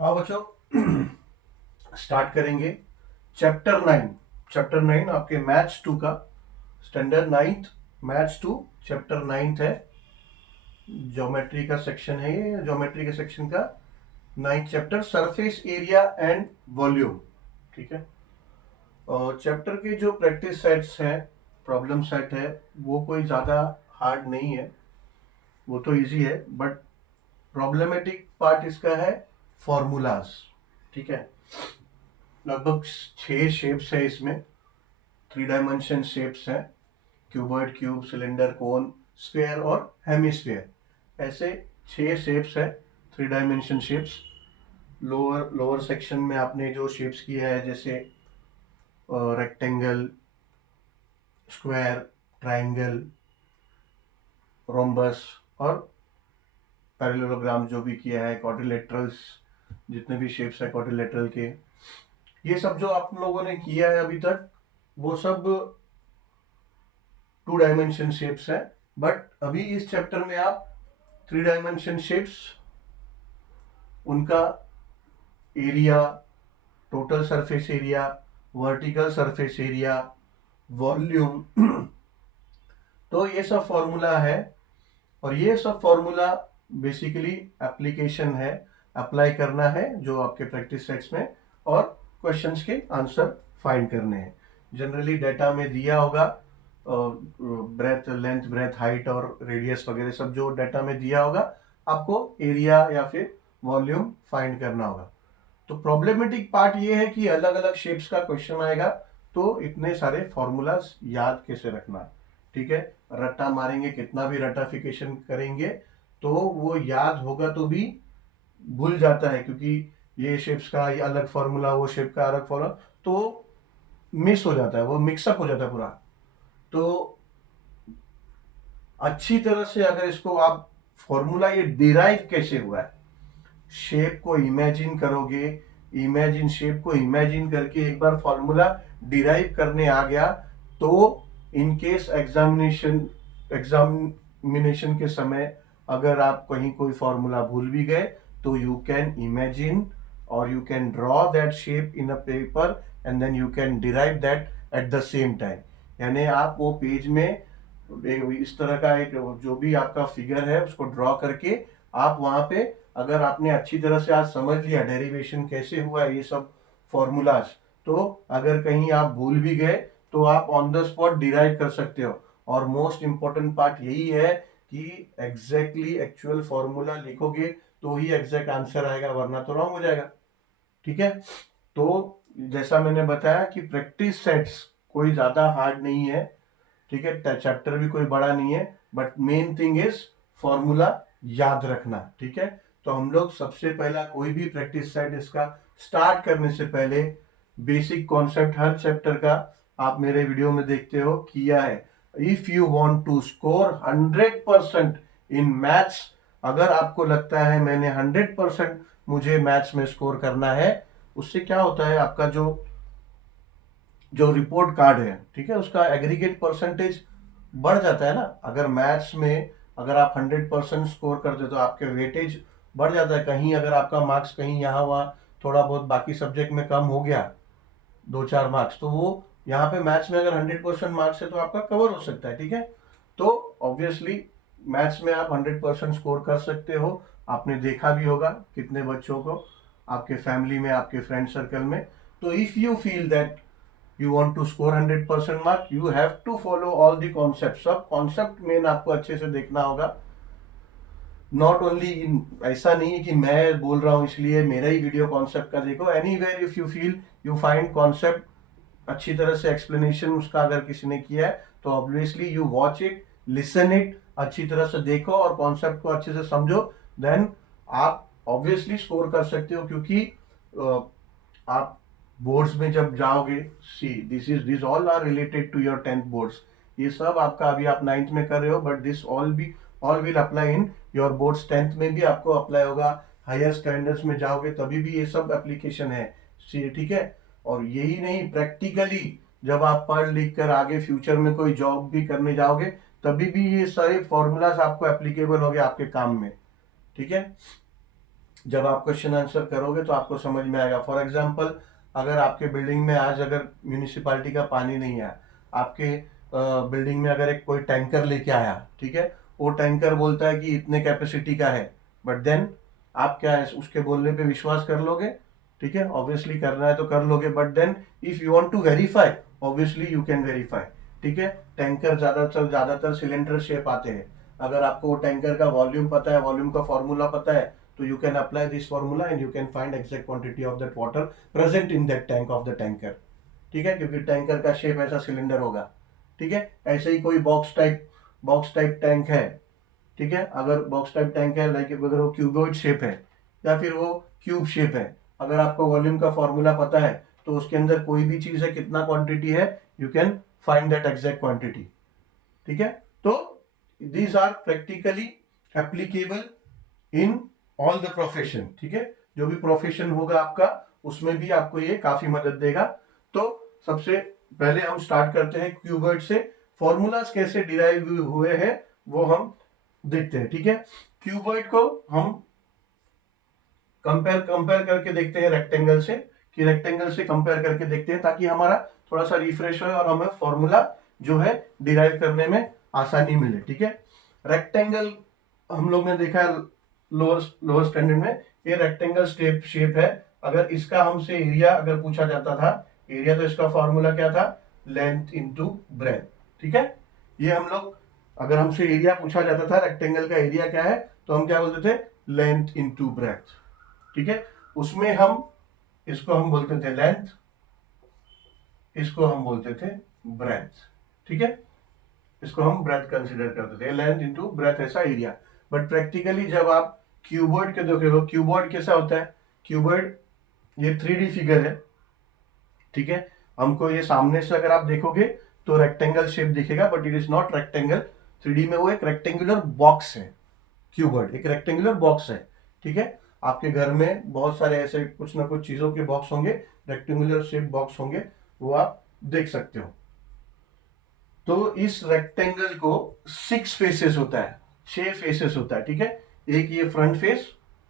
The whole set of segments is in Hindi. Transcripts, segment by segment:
हाँ बच्चों, स्टार्ट करेंगे। चैप्टर 9 आपके मैथ्स 2 का standard 9th maths 2 chapter 9th है। ज्योमेट्री का सेक्शन है ये। ज्योमेट्री के सेक्शन का 9th chapter surface area and volume. ठीक है। और चैप्टर के जो प्रैक्टिस सेट्स हैं, प्रॉब्लम सेट है, वो कोई ज़्यादा हार्ड नहीं है, वो तो इजी है। बट प्रॉब्लमेटिक पार्ट इसका है फॉर्मूलाज। ठीक है। लगभग 6 शेप्स है इसमें, 3 डायमेंशन शेप्स हैं। क्यूबॉइड, क्यूब, सिलेंडर, कोन, स्फेयर और हेमिस्फेयर, ऐसे 6 शेप्स है, 3 dimension shapes. Lower lower section में आपने जो शेप्स किया है, जैसे रेक्टेंगल, स्क्वायर, ट्राइंगल, रोम्बस और पैरेललोग्राम जो भी किया है, क्वाड्रिलेटरल्स, जितने भी शेप्स है क्वाड्रिलेटरल के, ये सब जो आप लोगों ने किया है अभी तक, वो सब 2 डायमेंशन शेप्स है। बट अभी इस चैप्टर में आप 3 डायमेंशन शेप्स, उनका area, total surface area, vertical surface area, volume, तो ये सब फॉर्मूला है। और ये सब फॉर्मूला बेसिकली एप्लीकेशन है, अप्लाई करना है जो आपके प्रैक्टिस सेट्स में, और क्वेश्चंस के आंसर फाइंड करने हैं। जनरली डाटा में दिया होगा, ब्रेथ, लेंथ, ब्रेथ, हाइट और रेडियस वगैरह सब जो डाटा में दिया होगा, आपको एरिया या फिर वॉल्यूम फाइंड करना होगा। तो प्रॉब्लमेटिक पार्ट ये है कि अलग अलग शेप्स का क्वेश्चन आएगा, तो इतने सारे फॉर्मूलाज याद कैसे रखना है। ठीक है। रट्टा मारेंगे, कितना भी रटाफिकेशन करेंगे, तो वो याद होगा तो भी भूल जाता है, क्योंकि ये शेप्स का ये अलग फॉर्मूला, वो शेप का अलग फॉर्मूला, तो मिस हो जाता है, वो मिक्सअप हो जाता है पूरा। तो अच्छी तरह से अगर इसको आप फॉर्मूला ये डिराइव कैसे हुआ है, शेप को इमेजिन करोगे, इमेजिन शेप को इमेजिन करके एक बार फॉर्मूला डिराइव करने आ गया, तो इन केस एग्जामिनेशन के समय अगर आप कहीं कोई फॉर्मूला भूल भी गए, तो यू कैन इमेजिन और you can draw that shape in a paper and then you can derive that at the same time. यानी आप वो पेज में इस तरह का एक जो भी आपका फिगर है उसको ड्रॉ करके आप वहां पे, अगर आपने अच्छी तरह से आज समझ लिया डेरिवेशन कैसे हुआ है, ये सब फॉर्मूलाज, तो अगर कहीं आप भूल भी गए तो आप ऑन द स्पॉट डिराइव कर सकते हो। और मोस्ट इंपॉर्टेंट पार्ट यही है कि एग्जैक्टली एक्चुअल फॉर्मूला लिखोगे तो ही एग्जैक्ट आंसर आएगा, वरना तो रॉन्ग हो जाएगा। ठीक है। तो जैसा मैंने बताया कि प्रैक्टिस सेट्स कोई ज्यादा हार्ड नहीं है। ठीक है। चैप्टर भी कोई बड़ा नहीं है, but main thing is formula याद रखना। ठीक है। तो हम लोग सबसे पहला कोई भी प्रैक्टिस सेट इसका स्टार्ट करने से पहले बेसिक कॉन्सेप्ट हर चैप्टर का आप मेरे वीडियो में देखते हो किया है। If you want to score 100% in maths, अगर आपको लगता है मैंने 100% मुझे मैथ्स में स्कोर करना है, उससे क्या होता है, आपका जो जो रिपोर्ट कार्ड है, ठीक है, उसका एग्रीगेट परसेंटेज बढ़ जाता है ना। अगर मैथ्स में अगर आप 100% स्कोर करते तो आपके वेटेज बढ़ जाता है। कहीं अगर आपका मार्क्स कहीं यहाँ वहाँ थोड़ा बहुत बाकी सब्जेक्ट में कम हो गया, 2-4 मार्क्स, तो वो यहाँ पे मैथ्स में अगर 100% मार्क्स है तो आपका कवर हो सकता है। ठीक है। तो ऑब्वियसली मैथ्स में आप 100% स्कोर कर सकते हो। आपने देखा भी होगा कितने बच्चों को आपके फैमिली में, आपके फ्रेंड सर्कल में। तो if you feel that you want to score 100% mark, you have to follow all the concepts। सब कॉन्सेप्ट मेन आपको अच्छे से देखना होगा। नॉट ओनली इन, ऐसा नहीं है कि मैं बोल रहा हूँ इसलिए मेरा ही वीडियो कॉन्सेप्ट का देखो। Anywhere if you feel you find concept अच्छी तरह से, एक्सप्लेनेशन उसका अगर किसी ने किया है, तो obviously you watch it, listen it, अच्छी तरह से देखो और कॉन्सेप्ट को अच्छे से समझो, देन आप ऑब्वियसली स्कोर कर सकते हो। क्योंकि आप बोर्ड्स में जब जाओगे, see this all are related to your 10th boards. ये सब आपका अभी आप 9th में कर रहे हो, but this all will apply in your boards. 10th में भी आपको अप्लाई होगा, हायर स्टैंडर्ड्स में जाओगे तभी भी ये सब एप्लीकेशन है। ठीक है। और यही नहीं, प्रैक्टिकली जब आप पढ़ लिख कर आगे फ्यूचर में कोई जॉब भी करने जाओगे, तभी भी ये सारे फॉर्मूलाज आपको एप्लीकेबल होंगे आपके काम में। ठीक है। जब आप क्वेश्चन आंसर करोगे तो आपको समझ में आएगा। फॉर एग्जाम्पल, अगर आपके बिल्डिंग में आज अगर म्यूनिसिपालिटी का पानी नहीं है, आपके बिल्डिंग में अगर एक कोई टैंकर लेके आया, ठीक है, वो टैंकर बोलता है कि इतने कैपेसिटी का है, बट देन आप क्या है उसके बोलने पे विश्वास कर लोगे? ठीक है, ऑब्वियसली करना है तो कर लोगे, but then if you want to verify, obviously you can verify. ठीक है, टैंकर ज्यादातर सिलेंडर शेप आते हैं। अगर आपको वो टैंकर का वॉल्यूम पता है, वॉल्यूम का फॉर्मूला पता है, तो you can apply this formula and you can find exact quantity of that water present in that tank of the tanker। ठीक है, क्योंकि टैंकर का शेप ऐसा सिलेंडर होगा। ठीक है, ऐसे ही कोई बॉक्स टाइप टैंक है। ठीक है, अगर बॉक्स टाइप टैंक है, लाइक अगर वो क्यूबॉइड शेप है या फिर वो क्यूब शेप है, अगर आपको वॉल्यूम का फॉर्मूला पता है तो उसके अंदर कोई भी चीज है, कितना क्वांटिटी है, you can find that exact quantity. ठीक है, तो these are practically applicable in all the profession. ठीक है, जो भी प्रोफेशन होगा आपका, उसमें भी आपको ये काफी मदद देगा। तो सबसे पहले हम स्टार्ट करते हैं क्यूबॉइड से। फॉर्मूलाज कैसे डिराइव हुए हैं वो हम देखते हैं। ठीक है, क्यूबॉइड को हम कंपेयर करके देखते हैं रेक्टेंगल से, कि रेक्टेंगल से कंपेयर करके देखते हैं ताकि हमारा थोड़ा सा रिफ्रेश हो और हमें फॉर्मूला जो है डिराइव करने में आसानी मिले। ठीक है, रेक्टेंगल हम लोग ने देखा है लोअर स्टैंडर्ड में, ये रेक्टेंगल शेप है। अगर इसका हमसे एरिया अगर पूछा जाता था, एरिया, तो इसका फॉर्मूला क्या था? Length into breadth. ठीक है, ये हम लोग अगर हमसे एरिया पूछा जाता था, रेक्टेंगल का एरिया क्या है, तो हम क्या बोलते थे? Length into breadth. ठीक है, उसमें हम इसको हम बोलते थे लेंथ, इसको हम बोलते थे ब्रेथ। ठीक है, इसको हम ब्रेथ कंसीडर करते थे, लेंथ इनटू ब्रेथ ऐसा एरिया। बट प्रैक्टिकली जब आप क्यूबॉइड के देखोगे, क्यूबॉइड कैसा होता है? क्यूबॉइड ये 3D फिगर है। ठीक है, हमको ये सामने से अगर आप देखोगे तो रेक्टेंगल शेप दिखेगा, but it is not rectangle. 3D में वो एक रेक्टेंगुलर बॉक्स है। क्यूबॉइड एक रेक्टेंगुलर बॉक्स है। ठीक है, आपके घर में बहुत सारे ऐसे कुछ ना कुछ चीजों के बॉक्स होंगे, रेक्टेंगुलर शेप बॉक्स होंगे, वो आप देख सकते हो। तो इस रेक्टेंगल को 6 फेसेस होता है, 6 फेसेस होता है। ठीक है, एक ये फ्रंट फेस,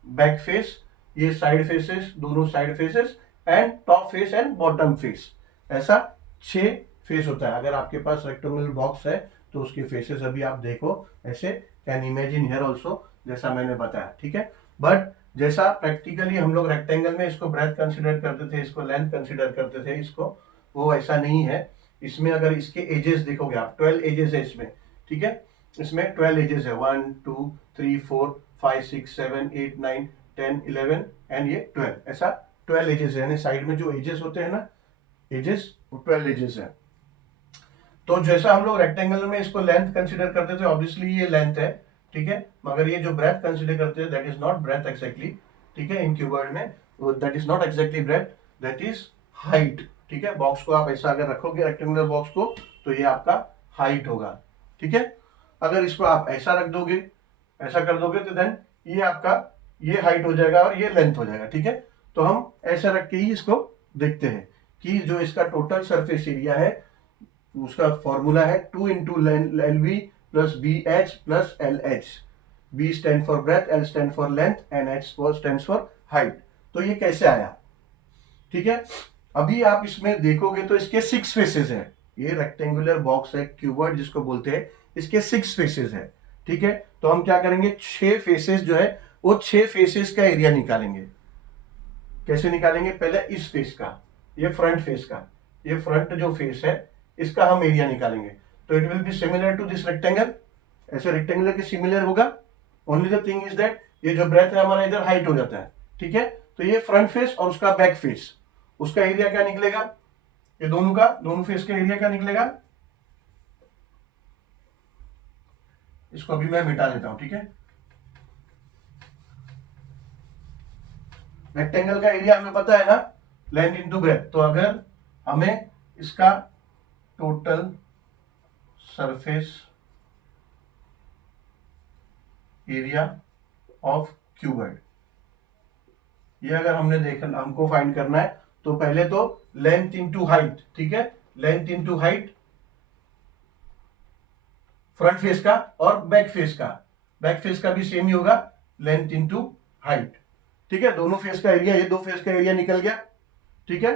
बैक फेस, ये साइड फेसेस, दोनों side faces, and top face and bottom face, ऐसा 6 फेस होता है। अगर आपके पास रेक्टेंगुलर बॉक्स है तो उसके फेसेस अभी आप देखो ऐसे, कैन इमेजिन हियर ऑल्सो, जैसा मैंने बताया। ठीक है, बट जैसा प्रैक्टिकली हम लोग रेक्टेंगल में इसको ब्रेथ कंसिडर करते थे, इसको लेंथ कंसिडर करते थे, इसको वो ऐसा नहीं है। इसमें अगर इसके एजेस देखोगे आप, 12 एजेस है इसमें। ठीक है, इसमें 12 एजेस है, 1 2 3 4 5 6 7 8 9 10 11 एंड ये 12, ऐसा 12 एजेस है। यानी साइड में जो एजेस होते हैं ना, एजेस, वो 12 एजेस है। तो जैसा हम लोग रेक्टेंगल में इसको लेंथ कंसिडर करते थे, ऑब्वियसली ये लेंथ है। ठीक है, मगर ये जो ब्रेथ कंसिडर करते हैं, that is not breadth exactly. ठीक है, इन क्यूबॉइड में that is not exactly breadth, that is height. ठीक है, बॉक्स को आप ऐसा अगर रखोगे रेक्टेंगुलर बॉक्स को, तो ये आपका हाइट होगा। ठीक है, अगर इसको आप ऐसा रख दोगे, ऐसा कर दोगे, तो देन ये आपका ये हाइट हो जाएगा और ये लेंथ हो जाएगा। ठीक है, तो हम ऐसा रख के ही इसको देखते हैं कि जो इसका टोटल सरफेस एरिया है, उसका फॉर्मूला है 2 into L B plus B H plus L H. B stand for breadth, L stand for length and H stand for height. तो ये कैसे आया? ठीक है, अभी आप इसमें देखोगे तो इसके 6 फेसेस है। ये रेक्टेंगुलर बॉक्स है, क्यूबॉइड जिसको बोलते हैं, इसके 6 फेसेस है। ठीक है, तो हम क्या करेंगे, 6 फेसेस जो है वो 6 फेसेस का एरिया निकालेंगे। कैसे निकालेंगे? पहले इस फेस का, ये फ्रंट फेस का, ये फ्रंट जो फेस है इसका हम एरिया निकालेंगे। तो it will be similar to this rectangle, ऐसे रेक्टेंगुलर के सिमिलर होगा। Only the thing is that ये जो ब्रेथ है हमारा इधर हाइट हो जाता है। ठीक है, तो ये फ्रंट फेस और उसका बैक फेस, उसका एरिया क्या निकलेगा? ये दोनों फेस का एरिया क्या निकलेगा? इसको अभी मैं मिटा देता हूं। ठीक है, रेक्टेंगल का एरिया हमें पता है ना, लेंथ इनटू ब्रेथ। तो अगर हमें इसका total surface area of cuboid, ये अगर हमने देखना, हमको फाइंड करना है, तो पहले तो लेंथ इनटू हाइट। ठीक है, length into height front face का और बैक फेस का, बैक फेस का भी सेम ही होगा, लेंथ इनटू हाइट। ठीक है, दोनों फेस का एरिया, ये दो फेस का एरिया निकल गया, ठीक है।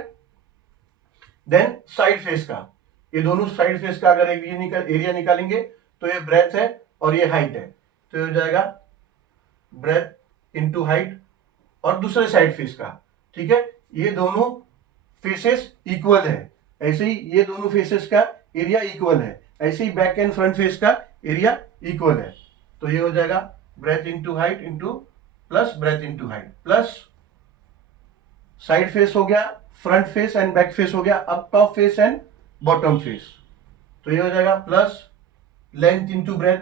देन साइड फेस का, ये दोनों साइड फेस का अगर एरिया निकालेंगे तो ये ब्रेथ है और ये हाइट है, तो ये हो जाएगा ब्रेथ इंटू हाइट, और दूसरे साइड फेस का, ठीक है, ये दोनों फेसेस इक्वल है, ऐसे ही ये दोनों फेसेस का एरिया इक्वल है, ऐसे ही बैक एंड फ्रंट फेस का एरिया इक्वल है, तो ये हो जाएगा breadth into height into plus breadth into height, plus side face हो गया, front face and back face हो गया, अब top face and bottom face, तो ये हो जाएगा plus length into breath,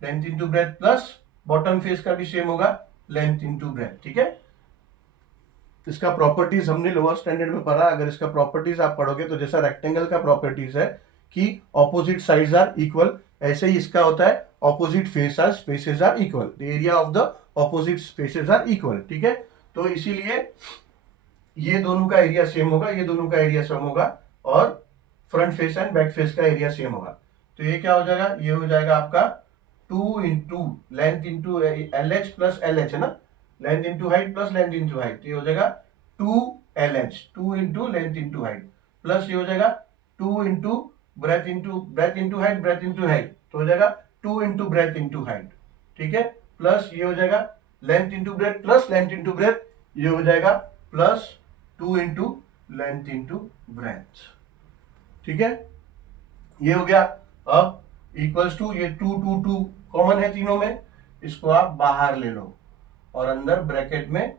length into breath, plus bottom face का भी सेम होगा, लेंथ इंटू ब्रेथ, ठीक है। इसका प्रॉपर्टीज हमने लोअर स्टैंडर्ड में पढ़ा, अगर इसका प्रॉपर्टीज आप पढ़ोगे तो जैसा रेक्टेंगल का प्रॉपर्टीज है कि ऑपोजिट साइड्स आर इक्वल, ऐसे ही इसका होता है opposite faces are equal, the area of the opposite faces are equal, ठीक है। तो इसीलिए ये दोनों का एरिया सेम होगा, ये दोनों का एरिया सेम होगा, और front face and back face का एरिया सेम होगा, तो ये क्या हो जाएगा, ये हो जाएगा आपका 2 into length into L H plus L H, है ना, length into height plus length into height, ये हो जाएगा 2 LH, 2 into length into height, plus ये हो जाएगा 2 into breadth into height, breath into height, तो हो जाएगा 2 इंटू ब्रेथ इंटू हाइट, ठीक है, प्लस ये हो जाएगा length into breath plus length into breath, ये हो जाएगा plus 2 into length into breath, ठीक है, ये हो गया। अब इक्वल्स टू ये 2 2 2 कॉमन है तीनों में, इसको आप बाहर ले लो और अंदर ब्रैकेट में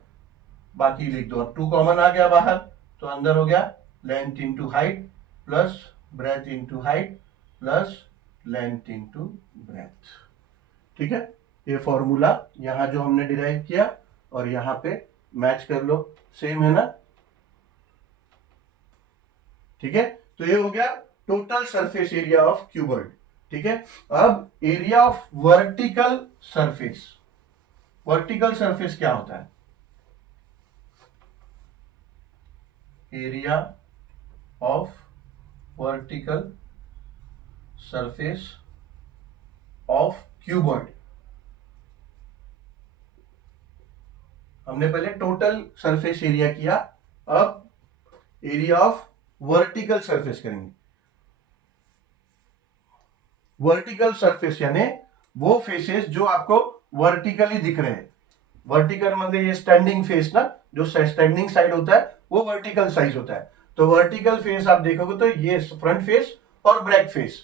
बाकी लिख दो, अब 2 कॉमन आ गया बाहर, तो अंदर हो गया length into height plus breadth into height plus length into breath, ठीक है। ये फॉर्मूला यहां जो हमने डिराइव किया और यहां पे मैच कर लो, सेम है ना, ठीक है। तो ये हो गया total surface area of cuboid, ठीक है। अब area of vertical surface, vertical surface क्या होता है, area of vertical surface of cuboid, हमने पहले टोटल सरफेस एरिया किया, अब एरिया ऑफ वर्टिकल सरफेस करेंगे। वर्टिकल सरफेस यानी वो फेसेस जो आपको वर्टिकली दिख रहे हैं, वर्टिकल मतलब ये स्टैंडिंग फेस ना, जो स्टैंडिंग साइड होता है वो वर्टिकल साइज होता है, तो वर्टिकल फेस आप देखोगे तो ये फ्रंट फेस और बैक फेस,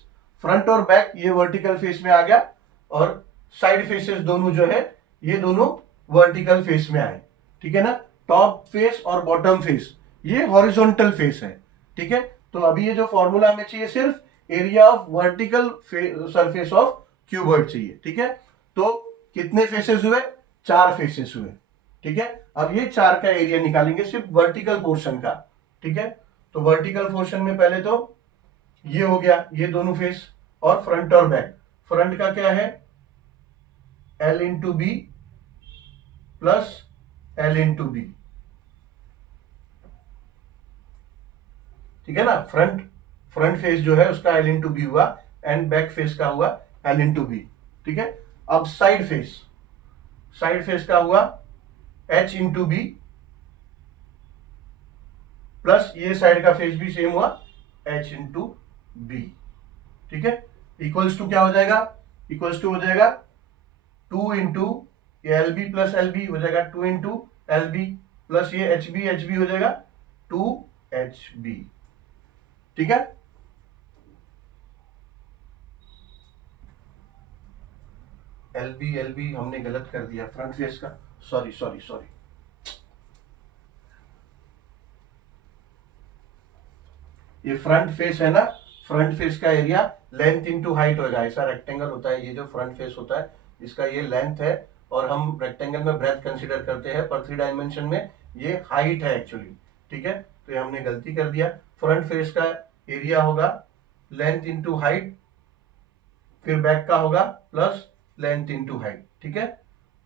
फ्रंट और बैक ये वर्टिकल फेस में आ गया, और साइड फेसेस दोनों जो है ये दोनों वर्टिकल फेस में आए, ठीक है ना। टॉप फेस और बॉटम फेस ये हॉरिजॉन्टल फेस है, ठीक है। तो अभी ये जो फॉर्मूला हमें चाहिए सिर्फ area of vertical surface of cuboid चाहिए, ठीक है। तो कितने फेसेस हुए, 4 फेसेस हुए, ठीक है। अब ये 4 का एरिया निकालेंगे सिर्फ वर्टिकल पोर्शन का, ठीक है। तो वर्टिकल पोर्शन में पहले तो ये हो गया, ये दोनों फेस और फ्रंट और बैक, फ्रंट का क्या है L into B plus L into B, ठीक है ना। फ्रंट फेस जो है उसका L इंटू बी हुआ एंड बैक फेस का हुआ L इंटू बी, ठीक है। अब साइड फेस का हुआ H इंटू बी प्लस ये साइड का फेस भी सेम हुआ H इंटू बी, ठीक है। इक्वल्स टू क्या हो जाएगा, इक्वल्स टू हो जाएगा 2 into L B plus L B हो जाएगा 2 इंटू एल बी प्लस ये एच बी हो जाएगा 2HB, ठीक है। एल बी हमने गलत कर दिया फ्रंट फेस का, सॉरी, ये फ्रंट फेस है ना, फ्रंट फेस का एरिया लेंथ इंटू हाइट होगा, ऐसा रेक्टेंगल होता है, ये जो फ्रंट फेस होता है इसका ये लेंथ है, और हम रेक्टेंगल में ब्रेथ कंसीडर करते हैं, पर 3 डायमेंशन में ये हाइट है एक्चुअली, ठीक है। तो ये हमने गलती कर दिया, फ्रंट फेस का एरिया होगा लेंथ इंटू हाइट, फिर बैक का होगा प्लस लेंथ इंटू हाइट, ठीक है,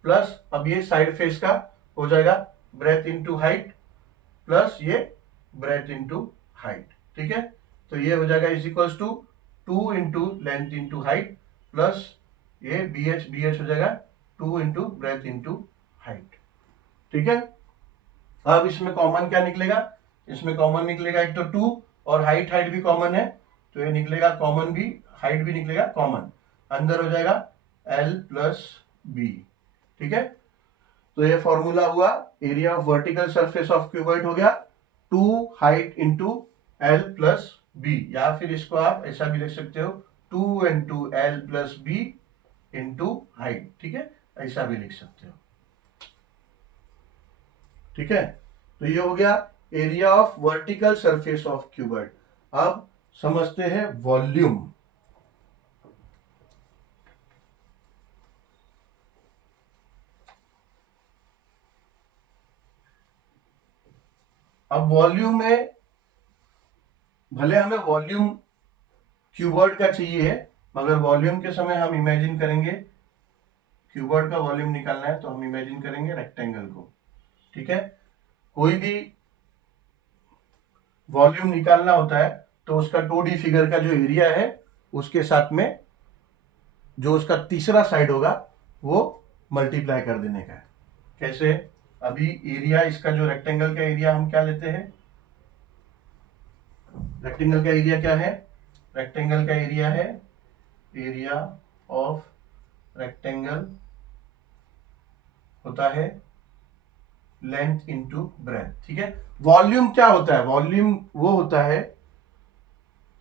प्लस अब ये साइड फेस का हो जाएगा ब्रेथ इंटू हाइट प्लस ये ब्रेथ इंटू हाइट, ठीक है। तो ये हो जाएगा is equals to 2 into length into height plus ये बी एच हो जाएगा 2 इंटू ब्रेथ इंटू हाइट, ठीक है। अब इसमें कॉमन क्या निकलेगा, इसमें कॉमन निकलेगा एक तो 2 और हाइट हाइट भी कॉमन है, तो ये निकलेगा कॉमन भी, हाइट भी निकलेगा कॉमन, अंदर हो जाएगा L प्लस बी। ठीक है, तो ये फॉर्मूला हुआ area of vertical surface of cuboid हो गया 2 height into L plus B, या फिर इसको आप ऐसा भी लिख सकते हो 2 into L plus B into height. ठीक है, ऐसा भी लिख सकते हो। ठीक है, तो ये हो गया area of vertical surface of cuboid. अब समझते हैं वॉल्यूम। अब वॉल्यूम में भले हमें वॉल्यूम क्यूबॉइड का चाहिए है, मगर वॉल्यूम के समय हम इमेजिन करेंगे क्यूबॉइड का वॉल्यूम निकालना है तो हम इमेजिन करेंगे रेक्टेंगल को। ठीक है, कोई भी वॉल्यूम निकालना होता है तो उसका 2D फिगर का जो एरिया है उसके साथ में जो उसका तीसरा साइड होगा वो मल्टीप्लाई कर देने का है। कैसे, अभी एरिया इसका जो रेक्टेंगल का एरिया हम क्या लेते हैं, रेक्टेंगल का एरिया क्या है, रेक्टेंगल का एरिया है एरिया ऑफ रेक्टेंगल होता है लेंथ इनटू ब्रेथ। ठीक है, वॉल्यूम क्या होता है, वॉल्यूम वो होता है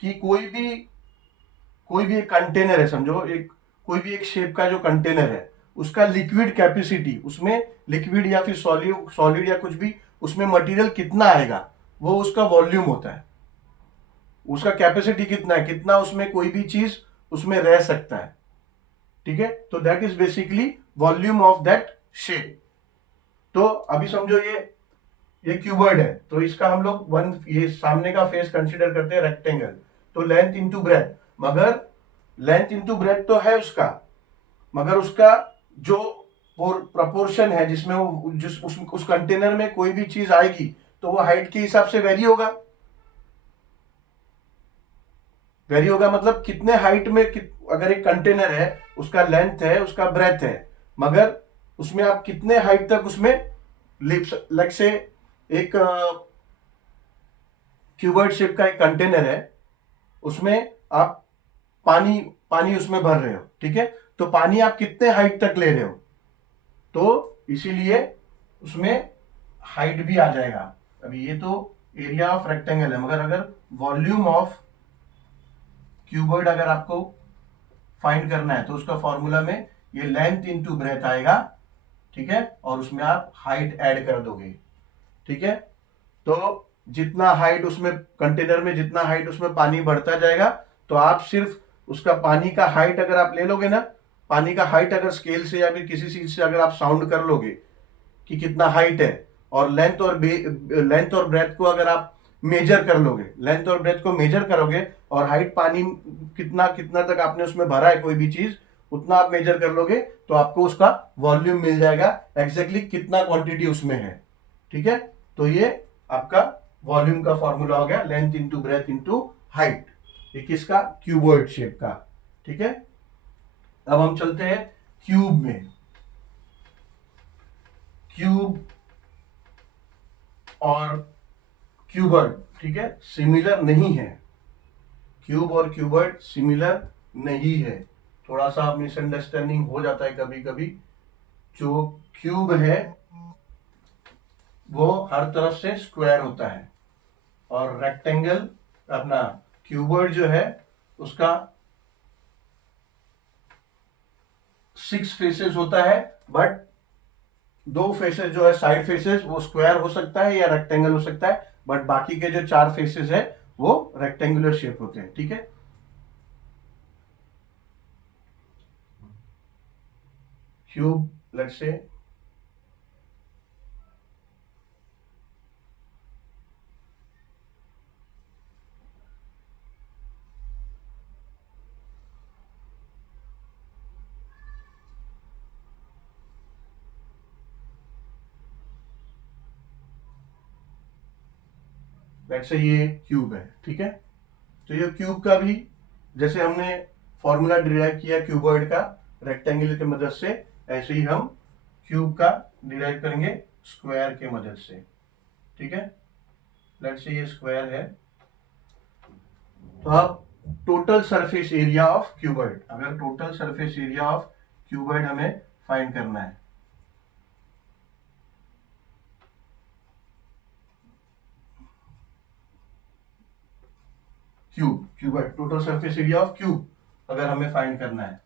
कि कोई भी एक कंटेनर है, समझो एक कोई भी एक शेप का जो कंटेनर है उसका लिक्विड कैपेसिटी, उसमें लिक्विड या फिर सॉलिड या कुछ भी उसमें मटेरियल कितना आएगा वो उसका वॉल्यूम होता है। उसका कैपेसिटी कितना है, कितना उसमें कोई भी चीज उसमें रह सकता है। ठीक है, तो that is basically volume of that shape. तो अभी समझो ये क्यूबॉइड है तो इसका हम लोग ये सामने का फेस कंसीडर करते हैं रेक्टेंगल, तो लेंथ इंटू ब्रेथ, मगर लेंथ इंटू ब्रेथ तो है उसका, मगर उसका जो प्रपोर्शन है जिसमें वो उस कंटेनर में कोई भी चीज आएगी तो वो हाइट के हिसाब से वेरी होगा। वेरी होगा मतलब कितने हाइट में अगर एक कंटेनर है उसका लेंथ है उसका ब्रेथ है, मगर उसमें आप कितने हाइट तक उसमें लाइक से एक क्यूबॉइड शेप का एक कंटेनर है उसमें आप पानी पानी उसमें भर रहे हो। ठीक है, तो पानी आप कितने हाइट तक ले रहे हो, तो इसीलिए उसमें हाइट भी आ जाएगा। अभी ये तो एरिया ऑफ रेक्टेंगल है, मगर अगर वॉल्यूम ऑफ क्यूबॉइड अगर आपको फाइंड करना है तो उसका फॉर्मूला में ये लेंथ इनटू ब्रेथ आएगा। ठीक है, और उसमें आप हाइट ऐड कर दोगे। ठीक है, तो जितना हाइट उसमें कंटेनर में जितना हाइट उसमें पानी बढ़ता जाएगा तो आप सिर्फ उसका पानी का हाइट अगर आप ले लोगे ना, पानी का हाइट अगर स्केल से या फिर किसी चीज से अगर आप साउंड कर लोगे कि कितना हाइट है, और लेंथ और ब्रेथ को अगर आप मेजर कर लोगे, लेंथ और ब्रेथ को मेजर करोगे और हाइट पानी कितना कितना तक आपने उसमें भरा है कोई भी चीज उतना आप मेजर कर लोगे तो आपको उसका वॉल्यूम मिल जाएगा एग्जैक्टली कितना क्वांटिटी उसमें है। ठीक है, तो ये आपका वॉल्यूम का फॉर्मूला हो गया length into breath into height, ये किसका, क्यूबॉइड शेप का। ठीक है, अब हम चलते हैं क्यूब में। क्यूब और क्यूबॉइड, ठीक है, सिमिलर नहीं है, क्यूब और क्यूबॉइड सिमिलर नहीं है, थोड़ा सा मिसअंडरस्टैंडिंग हो जाता है कभी कभी। जो क्यूब है वो हर तरफ से स्क्वायर होता है और रेक्टेंगल अपना क्यूबॉइड जो है उसका 6 फेसेस होता है, बट 2 फेसेस जो है साइड फेसेस वो स्क्वायर हो सकता है या रेक्टेंगल हो सकता है, बट बाकी के जो 4 फेसेस है वो रेक्टेंगुलर शेप होते हैं। ठीक है, क्यूब लेट्स से ये क्यूब है। ठीक है, तो ये क्यूब का भी जैसे हमने फॉर्मूला डिराइव किया क्यूबॉइड का रेक्टेंगल की मदद से, ऐसे ही हम क्यूब का डिराइव करेंगे स्क्वायर के मदद से, ठीक है। लेट्स से ये स्क्वायर है, तो अब total surface area of cuboid, अगर total surface area of cuboid हमें फाइंड करना है, cuboid total surface area of cube अगर हमें फाइंड करना है,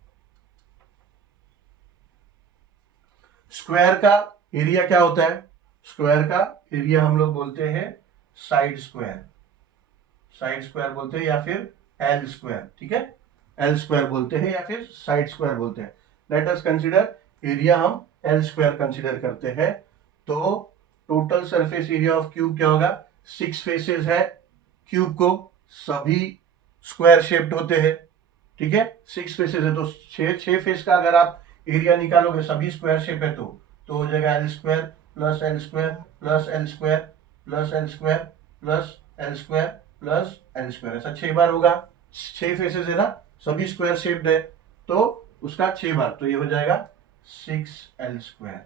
स्क्वायर का एरिया क्या होता है, स्क्वायर का एरिया हम लोग बोलते हैं साइड स्क्वायर, साइड स्क्वायर बोलते हैं या फिर एल स्क्वायर, ठीक है, एल स्क्वायर बोलते हैं या फिर साइड स्क्वायर बोलते हैं। लेट अस कंसीडर एरिया हम एल स्क्वायर कंसीडर करते हैं, तो total surface area of cube क्या होगा, 6 फेसेस है क्यूब को, सभी स्क्वायर शेप्ड होते हैं, ठीक है, 6 फेसेस है, तो 6 फेस का अगर आप एरिया निकालोगे, सभी स्क्वायर शेप है, तो हो जाएगा L square plus L square plus L square plus L square plus L square plus L square, ऐसा 6 बार होगा, 6 फेसेस है ना, सभी स्क्वायर शेप्ड है, तो उसका 6 बार, तो ये हो जाएगा 6 एल स्क्वायर,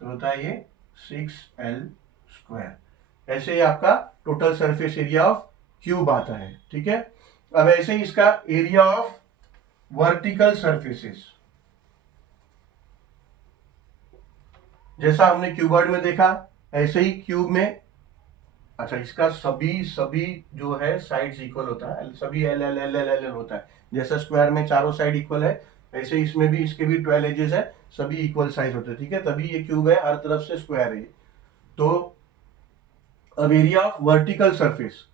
तो होता है ये 6 एल स्क्वायर। ऐसे ही आपका total surface area of cube आता है, ठीक है। अब ऐसे ही इसका एरिया ऑफ वर्टिकल सरफेसेस, जैसा हमने क्यूबॉइड में देखा, ऐसे ही क्यूब में, अच्छा इसका सभी सभी जो है साइड्स इक्वल होता है, सभी L L L L L होता है, जैसा स्क्वायर में चारों साइड इक्वल है, ऐसे इसमें भी, इसके भी 12 एजेस है, सभी इक्वल साइज होते हैं, ठीक है, तभी ये क्यूब है, हर तरफ से स्क्वायर है। तो अब area of vertical surface,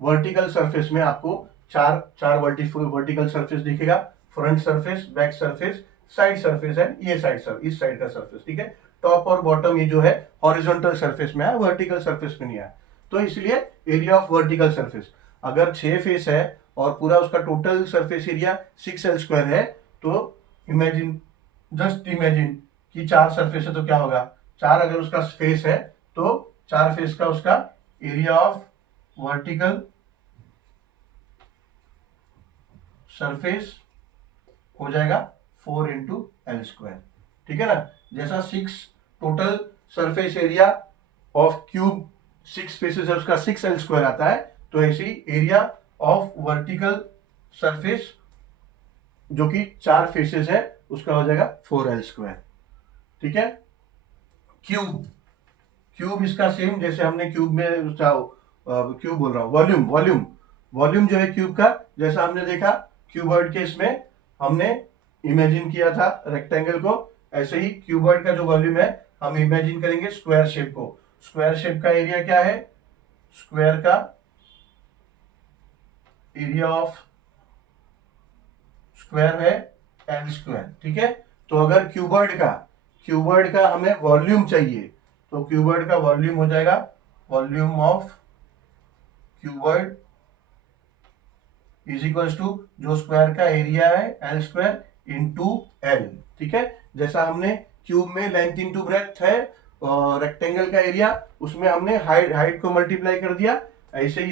vertical surface में आपको चार चार वर्टिकल सरफेस दिखेगा, front surface, back surface, side surface and ये साइड इस साइड का सरफेस, ठीक है। टॉप और बॉटम ये जो है हॉरिजॉन्टल सरफेस में है, वर्टिकल सरफेस में नहीं आया, तो इसलिए एरिया ऑफ वर्टिकल सरफेस, अगर 6 फेस है और पूरा उसका total surface area 6 L square है, तो इमेजिन, जस्ट इमेजिन कि 4 सरफेस है तो क्या होगा, 4 अगर उसका फेस है तो 4 फेस का उसका एरिया ऑफ वर्टिकल सरफेस हो जाएगा 4 इंटू एल स्क्वायर, ठीक है ना। जैसा 6 total surface area of cube 6 faces है, उसका 6 एल स्क्वायर आता है, तो ऐसे ही एरिया ऑफ वर्टिकल सरफेस जो कि 4 फेसेस है, उसका हो जाएगा 4 एल स्क्वायर, ठीक है। क्यूब, क्यूब इसका सेम, जैसे हमने क्यूब में क्यूब बोल रहा हूं, वॉल्यूम वॉल्यूम वॉल्यूम जो है क्यूब का, जैसा हमने देखा क्यूबॉइड के इसमें हमने इमेजिन किया था रेक्टेंगल को, ऐसे ही क्यूबॉइड का जो वॉल्यूम है हम इमेजिन करेंगे स्क्वायर शेप को। स्क्वायर शेप का एरिया क्या है, स्क्वायर का एरिया ऑफ स्क्वायर है एल स्क्वायर, ठीक है। तो अगर क्यूबॉइड का हमें वॉल्यूम चाहिए, तो क्यूबॉइड का वॉल्यूम हो जाएगा volume of cuboid is equals to जो स्क्वायर का एरिया है एल स्क्वायर इंटू एल, ठीक है। जैसा हमने क्यूब में लेंथ इंटू ब्रेथ है, रेक्टेंगल का एरिया, उसमें हमने हाइट को मल्टीप्लाई कर दिया, ऐसे ही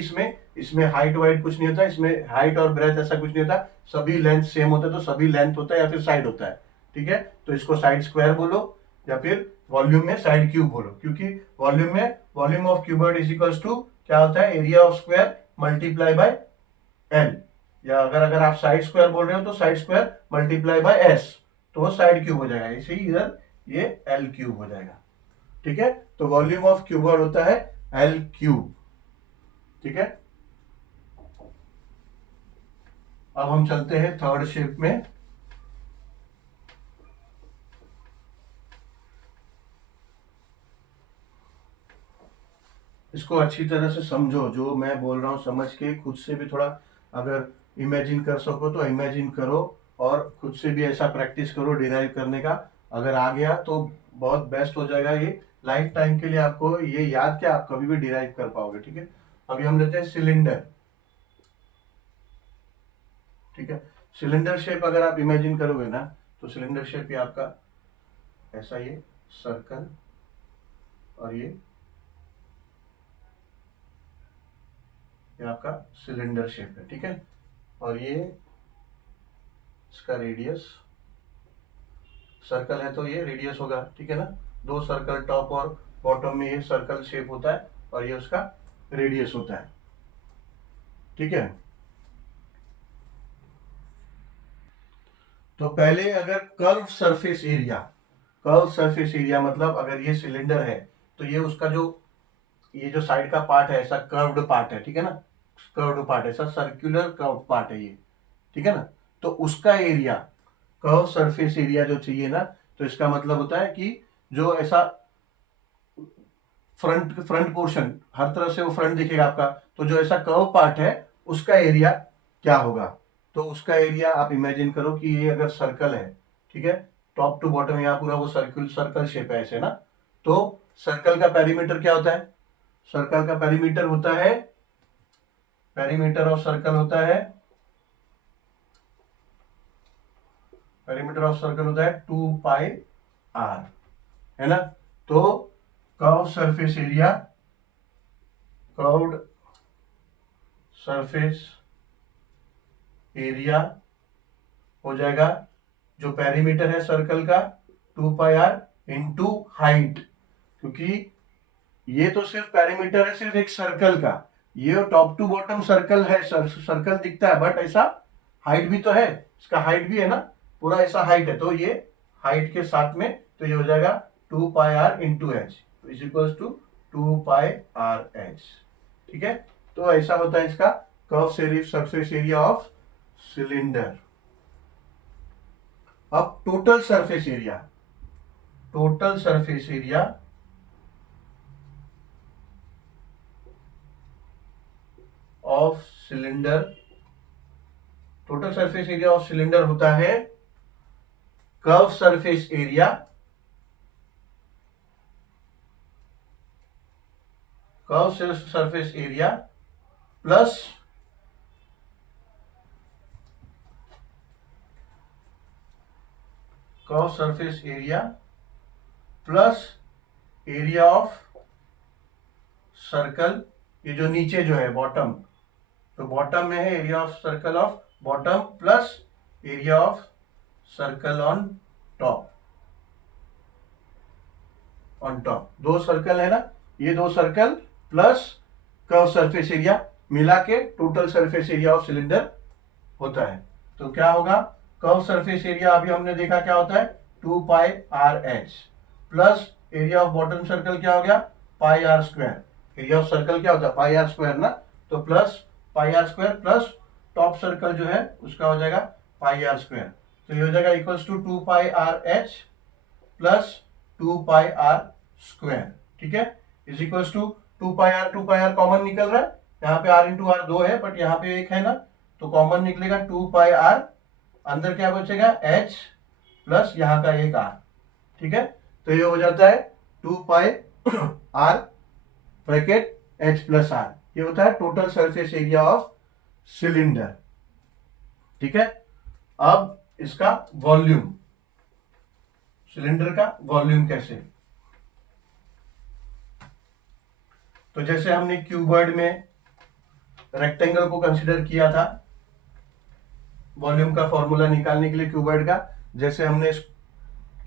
इसमें हाइट वाइट कुछ नहीं होता, इसमें हाइट और ब्रेथ ऐसा कुछ नहीं होता, सभी लेंथ सेम होता है, तो सभी लेंथ होता है या फिर साइड होता है, ठीक है। तो इसको साइड स्क्वायर बोलो या फिर वॉल्यूम में साइड क्यूब बोलो, क्योंकि वॉल्यूम में volume of cuboid is equals to क्या होता है, area of square multiply by L, या अगर आप साइड स्क्वायर बोल रहे हो तो side square multiply by S, तो वो साइड क्यूब हो जाएगा, इसे ही इधर ये एल क्यूब हो जाएगा, ठीक है। तो वॉल्यूम ऑफ क्यूबॉइड होता है एल क्यूब, ठीक है। अब हम चलते हैं थर्ड शेप में, इसको अच्छी तरह से समझो, जो मैं बोल रहा हूं समझ के खुद से भी थोड़ा, अगर इमेजिन कर सको तो इमेजिन करो, और खुद से भी ऐसा प्रैक्टिस करो डिराइव करने का, अगर आ गया तो बहुत बेस्ट हो जाएगा, ये लाइफ टाइम के लिए आपको ये याद क्या आप कभी भी डिराइव कर पाओगे, ठीक है। अभी हम लेते हैं सिलेंडर, ठीक है। सिलेंडर शेप अगर आप इमेजिन करोगे ना, तो सिलेंडर शेप ये आपका ऐसा, ये सर्कल और ये आपका सिलेंडर शेप है, ठीक है। और ये इसका रेडियस सर्कल है तो ये रेडियस होगा, ठीक है ना। दो सर्कल टॉप और बॉटम में ये सर्कल शेप होता है और ये उसका रेडियस होता है, ठीक है। तो पहले अगर कर्व सरफेस एरिया मतलब अगर ये सिलेंडर है तो ये उसका जो ये जो साइड का पार्ट है ऐसा कर्व्ड पार्ट है, ठीक है ना। कर्व्ड पार्ट ऐसा सर्कुलर कर्व पार्ट है ये, ठीक है ना। तो उसका एरिया, कर्व सरफेस एरिया जो चाहिए ना, तो इसका मतलब होता है कि जो ऐसा फ्रंट पोर्शन हर तरफ से वो फ्रंट दिखेगा आपका, तो जो ऐसा कर्व पार्ट है उसका एरिया क्या होगा। तो उसका एरिया आप इमेजिन करो कि ये अगर सर्कल है, ठीक है, टॉप टू बॉटम यहाँ पूरा वो सर्कल शेप है ऐसे ना। तो सर्कल का पेरीमीटर क्या होता है, सर्कल का पेरीमीटर होता है, पेरीमीटर ऑफ सर्कल होता है, पेरीमीटर ऑफ सर्कल होता है 2πr, है ना। तो curve surface area, curved surface area हो जाएगा जो पेरीमीटर है सर्कल का 2πr इंटू हाइट, क्योंकि ये तो सिर्फ पेरीमीटर है सिर्फ एक सर्कल का, ये टॉप टू बॉटम सर्कल है, सर्कल दिखता है बट ऐसा हाइट भी तो है, इसका हाइट भी है ना, पूरा ऐसा हाइट है, तो ये हाइट के साथ में तो ये हो जाएगा 2πr into H is equal to 2πrh, ठीक है। तो ऐसा होता है इसका curve surface area of cylinder. अब total surface area, total surface area of cylinder, total surface area of cylinder होता है curve surface area, curve surface area plus curve surface area plus area of circle, ये जो नीचे जो है बॉटम, तो बॉटम में है area of circle of bottom plus area of circle on top, on top दो सर्कल है ना, ये दो circle plus curve surface area मिला के total surface area of cylinder होता है। तो क्या होगा, कर्व सरफेस एरिया अभी हमने देखा क्या होता है 2πrh plus area of bottom circle क्या हो गया πr², एरिया ऑफ सर्कल क्या होता है πr² ना, तो plus πr² plus top circle जो है उसका हो जाएगा πr², तो ये हो जाएगा equals to 2πrh plus 2πr², ठीक है, is equals to 2πr common निकल रहा है, यहाँ पे r इंटू आर 2 है बट यहाँ पे एक है ना, तो कॉमन निकलेगा 2πr, अंदर क्या बचेगा h प्लस यहाँ का एक r, ठीक है। तो ये हो जाता है 2πr bracket h plus r, ये होता है total surface area of cylinder, ठीक है। अब इसका वॉल्यूम, सिलेंडर का वॉल्यूम कैसे, तो जैसे हमने क्यूबॉइड में रेक्टेंगल को कंसीडर किया था वॉल्यूम का फॉर्मूला निकालने के लिए क्यूबॉइड का, जैसे हमने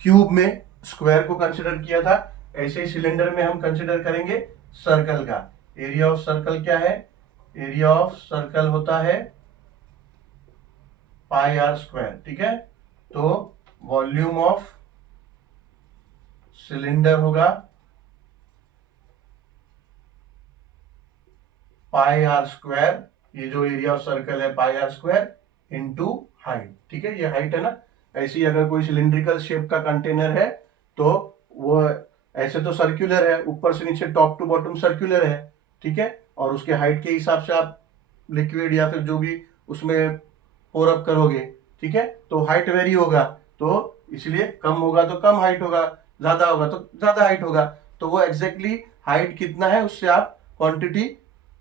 क्यूब में स्क्वायर को कंसीडर किया था, ऐसे ही सिलेंडर में हम कंसीडर करेंगे सर्कल का। एरिया ऑफ सर्कल क्या है, एरिया ऑफ सर्कल होता है πr², ठीक है। तो वॉल्यूम ऑफ सिलेंडर होगा πr², ये जो एरिया ऑफ सर्कल है πr² इंटू हाइट, ठीक है, ये हाइट है ना। ऐसी अगर कोई सिलिंड्रिकल शेप का कंटेनर है तो वो ऐसे तो सर्कुलर है, ऊपर से नीचे टॉप टू बॉटम सर्कुलर है, ठीक है, और उसके हाइट के हिसाब से आप लिक्विड या फिर जो भी उसमें पोर अप करोगे, ठीक है, तो हाइट वेरी होगा, तो इसलिए कम होगा तो कम हाइट होगा, ज्यादा होगा तो ज्यादा हाइट होगा, तो वो एग्जैक्टली हाइट कितना है उससे आप क्वांटिटी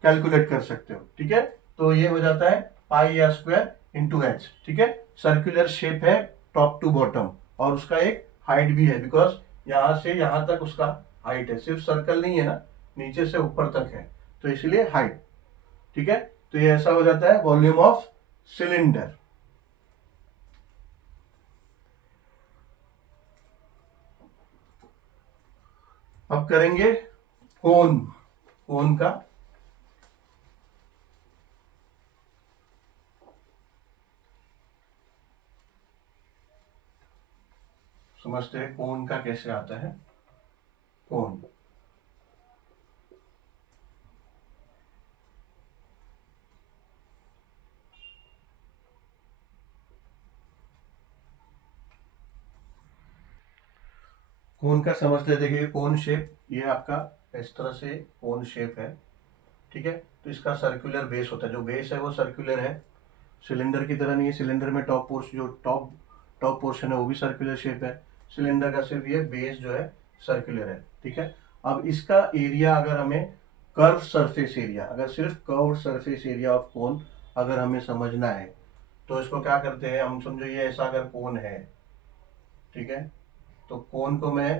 कैलकुलेट कर सकते हो, ठीक है। तो ये हो जाता है πr² इंटू एच, ठीक है, सर्कुलर शेप है टॉप टू बॉटम और उसका एक हाइट भी है, बिकॉज यहां से यहां तक उसका हाइट है, सिर्फ सर्कल नहीं है ना, नीचे से ऊपर तक है, तो इसलिए हाइट, ठीक है। तो ये ऐसा हो जाता है वॉल्यूम ऑफ सिलेंडर। अब करेंगे कोन। कोन का समझते हैं, कोन का कैसे आता है। कोन, कोन का समझते हैं। देखिए कोन शेप, ये आपका इस तरह से कोन शेप है, ठीक है। तो इसका सर्कुलर बेस होता है, जो बेस है वो सर्कुलर है, सिलेंडर की तरह नहीं है। सिलेंडर में टॉप पोर्शन, जो टॉप पोर्शन है वो भी सर्कुलर शेप है। सिलेंडर का सिर्फ ये बेस जो है सर्कुलर है, ठीक है। अब इसका एरिया अगर हमें कर्व सरफेस एरिया, अगर सिर्फ कर्व सरफेस एरिया ऑफ कोन अगर हमें समझना है तो इसको क्या करते हैं हम, समझो ये ऐसा अगर कोन है, ठीक है। तो कोन को मैं,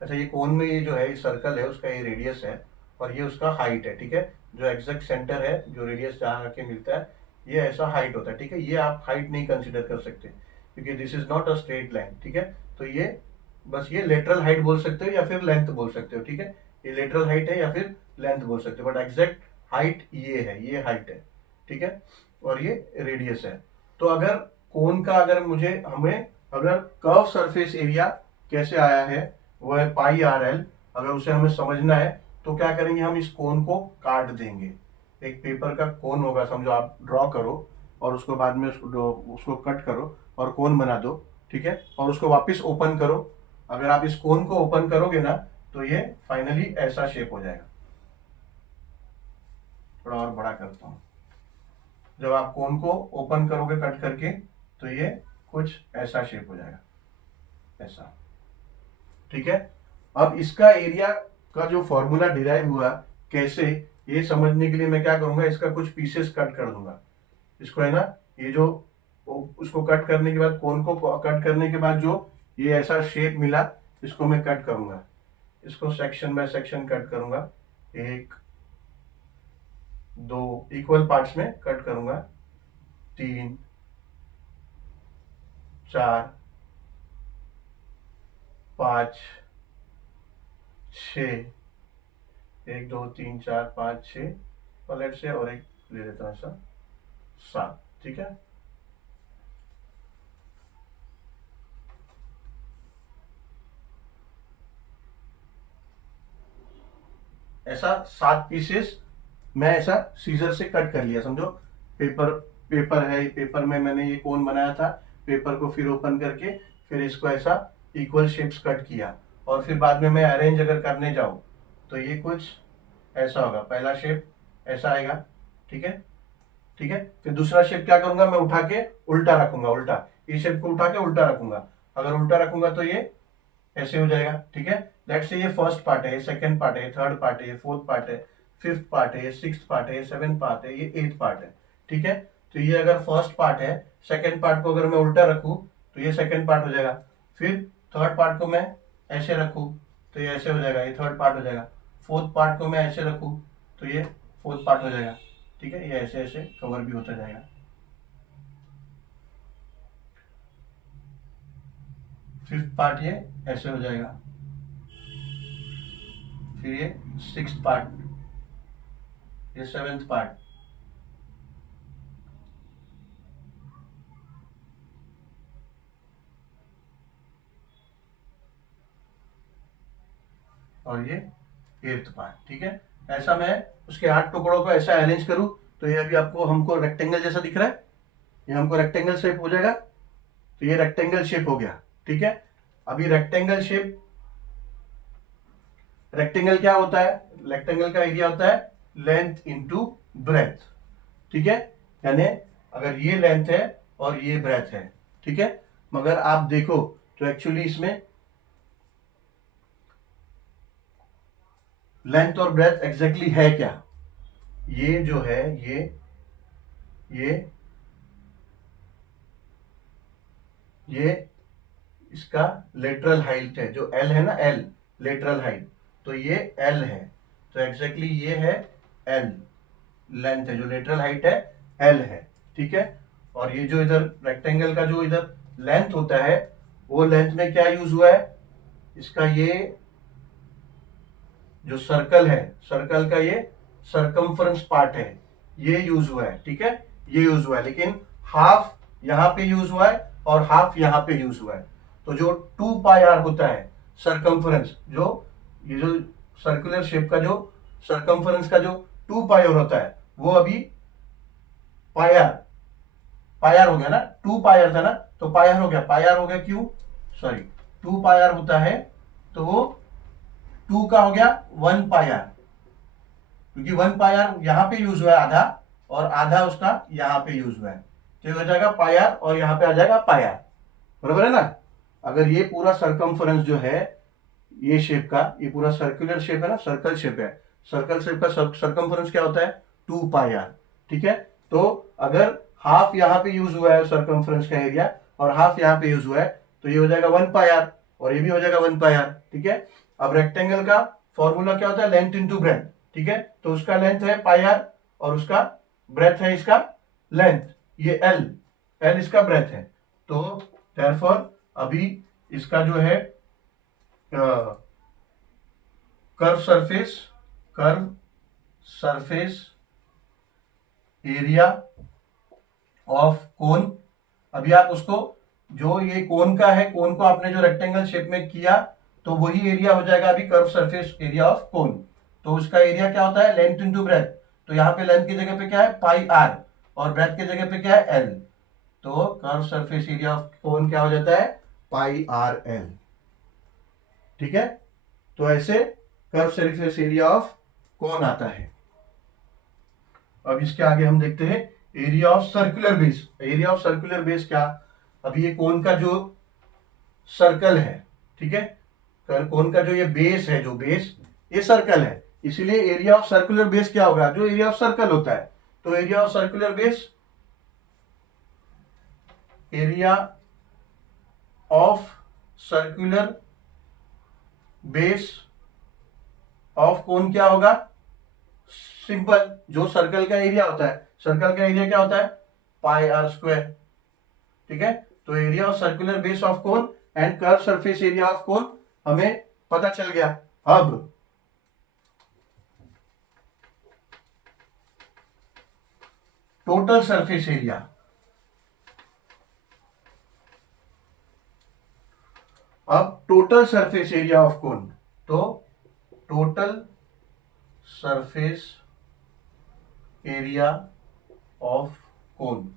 अच्छा ये कोन में ये जो है सर्कल है उसका ये रेडियस है और ये उसका हाइट है, ठीक है। जो एग्जैक्ट सेंटर है, जो रेडियस जहाँ आके मिलता है, ये ऐसा हाइट होता है, ठीक है। ये आप हाइट नहीं कंसिडर कर सकते क्योंकि this is not a straight line, ठीक है। तो ये बस ये लेटरल हाइट बोल सकते हो या फिर लेंथ बोल सकते हो, ठीक है। ये लेटरल हाइट है या फिर लेंथ बोल सकते हो, बट एग्जैक्ट हाइट ये है, ये हाइट है, ठीक है। और ये रेडियस है। तो अगर कोन का अगर मुझे हमें अगर कर्व सरफेस एरिया कैसे आया है, वो है पाई आर एल, अगर उसे हमें समझना है तो क्या करेंगे, हम इस कोन को काट देंगे। एक पेपर का कोन होगा, समझो आप ड्रॉ करो और उसको बाद में उसको कट करो और कोन बना दो, ठीक है। और उसको वापस ओपन करो। अगर आप इस कोन को ओपन करोगे ना तो ये फाइनली ऐसा शेप हो जाएगा। थोड़ा और बड़ा करता हूँ। जब आप कोन को ओपन करोगे कट करके तो ये कुछ ऐसा शेप हो जाएगा, ऐसा, ठीक है। अब इसका एरिया का जो फॉर्मूला डिराइव हुआ कैसे, ये समझने के लिए मैं क्या करूंगा, इसका कुछ पीसेस कट कर दूंगा। इसको है ना, ये जो उसको कट करने के बाद, कोन को कट करने के बाद जो ये ऐसा शेप मिला, इसको मैं कट करूंगा। इसको सेक्शन बाय सेक्शन कट करूंगा, एक दो इक्वल पार्ट्स में कट करूंगा, तीन चार पाँच छ, एक दो तीन चार पाँच छ, और लेट से और एक ले लेता हूँ ऐसा, सात, ठीक है। ऐसा 7 पीसेस मैं ऐसा सीजर से कट कर लिया, समझो। पेपर पेपर है, पेपर में मैंने ये कोन बनाया था, पेपर को फिर ओपन करके फिर इसको ऐसा इक्वल शेप्स कट किया, और फिर बाद में मैं अरेंज अगर करने जाऊँ तो ये कुछ ऐसा होगा। पहला शेप ऐसा आएगा, ठीक है, ठीक है। फिर दूसरा शेप क्या करूंगा, मैं उठा के उल्टा रखूंगा, उल्टा, ये शेप को उठा के उल्टा रखूंगा। अगर उल्टा रखूंगा तो ये ऐसे हो जाएगा, ठीक है। लेट्स से ये फर्स्ट पार्ट है, ये सेकंड पार्ट है, ये थर्ड पार्ट है, ये फोर्थ पार्ट है, फिफ्थ पार्ट है, ये सिक्स्थ पार्ट है, ये सेवेंथ पार्ट है, ये एट्थ पार्ट है, ठीक है। तो ये अगर फर्स्ट पार्ट है, सेकंड पार्ट को अगर मैं उल्टा रखूं तो ये सेकंड पार्ट हो जाएगा। फिर थर्ड पार्ट को मैं ऐसे रखूं तो ये ऐसे हो जाएगा, ये थर्ड पार्ट हो जाएगा। फोर्थ पार्ट को मैं ऐसे रखूं तो ये फोर्थ पार्ट हो जाएगा, ठीक है। ये ऐसे ऐसे कवर भी होता जाएगा। फिफ्थ पार्ट ये ऐसे हो जाएगा, फिर ये सिक्स्थ पार्ट, ये सेवेंथ पार्ट, और ये एट्थ पार्ट, ठीक है। ऐसा मैं उसके 8 टुकड़ों को ऐसा अरेंज करूं तो ये अभी आपको हमको रेक्टेंगल जैसा दिख रहा है, ये हमको रेक्टेंगल शेप हो जाएगा। तो ये रेक्टेंगल शेप हो गया, ठीक है। अभी रेक्टेंगल शेप, रेक्टेंगल क्या होता है, रेक्टेंगल का एरिया होता है लेंथ इंटू ब्रेथ, ठीक है। यानी अगर ये लेंथ है और ये ब्रेथ है, ठीक है। मगर आप देखो तो एक्चुअली इसमें लेंथ और ब्रेथ एग्जैक्टली है क्या, ये जो है ये ये इसका लेटरल हाइट है, जो एल है ना, एल लेटरल हाइट, तो ये एल है। तो एग्जैक्टली ये है एल, लेंथ है, जो लेटरल हाइट है एल है, ठीक है। और ये जो इधर रेक्टेंगल का जो इधर लेंथ होता है, वो लेंथ में क्या यूज हुआ है, इसका ये जो सर्कल है, सर्कल का ये सरकमफ्रेंस पार्ट है, ये यूज हुआ है, ठीक है, ये यूज हुआ है, लेकिन हाफ यहाँ पे यूज हुआ है और हाफ यहाँ पे यूज हुआ है। तो जो 2 पाई आर होता है सरकमफ्रेंस, जो ये जो सर्कुलर शेप का जो सरकमफ्रेंस का जो 2 पाई आर होता है, वो अभी पाई आर, पाई आर हो गया ना, 2 पाई आर था ना, तो पाई आर हो गया, पाई आर हो गया, क्यों, सॉरी 2 पाई आर होता है, तो वो 2 का हो गया 1 पाई आर, क्योंकि 1 पाई आर यहां पे यूज हुआ है आधा, और आधा उसका यहां पे यूज हुआ है, तो ये हो जाएगा पाई आर और यहां पे आ जाएगा पाई आर, बराबर है ना। अगर ये पूरा सरकमफ्रेंस जो है, ये शेप का, ये पूरा सर्कुलर शेप है ना, सर्कल शेप है, सर्कल शेप का सरकमफ्रेंस क्या होता है, 2 पाई आर, ठीक है। तो अगर हाफ यहाँ पे यूज हुआ है सरकमफ्रेंस का एरिया और हाफ यहाँ पे यूज हुआ है, तो ये हो जाएगा 1 पाई आर और ये भी हो जाएगा 1 पाई आर, ठीक है। अब रेक्टेंगल का फॉर्मूला क्या होता है, लेंथ इंटू ब्रेथ, ठीक है, तो उसका लेंथ है पाई आर और उसका ब्रेथ है इसका लेंथ, ये एल, एल इसका ब्रेथ है, तो देयरफॉर अभी इसका जो है कर्व सरफेस एरिया ऑफ कोन, अभी आप उसको, जो ये कोन का है, कोन को आपने जो रेक्टेंगल शेप में किया, तो वही एरिया हो जाएगा अभी curve surface area of cone. तो उसका एरिया क्या होता है, लेंथ इंटू ब्रेथ, तो यहाँ पे लेंथ की जगह पे क्या है, पाई आर, और ब्रेथ की जगह पे क्या है, एल, तो कर्व सरफेस एरिया ऑफ कोन क्या हो जाता है, पाई आर एल, ठीक है। तो ऐसे कर्व सरफेस एरिया ऑफ कोन आता है। अब इसके आगे हम देखते हैं area of circular base. Area of circular base क्या, अभी ये कोन का जो सर्कल है, ठीक है, कोन का जो ये बेस है, जो बेस ये सर्कल है, इसीलिए एरिया ऑफ सर्कुलर बेस क्या होगा, जो एरिया ऑफ सर्कल होता है, तो area of circular base, area of circular base of कोन क्या होगा, सिंपल, जो सर्कल का एरिया होता है, सर्कल का एरिया क्या होता है, पाई आर स्क्वायर, ठीक है। तो area of circular base of cone and curve surface area of cone हमें पता चल गया। अब टोटल सरफेस एरिया, अब total surface area of cone, तो total surface area of cone,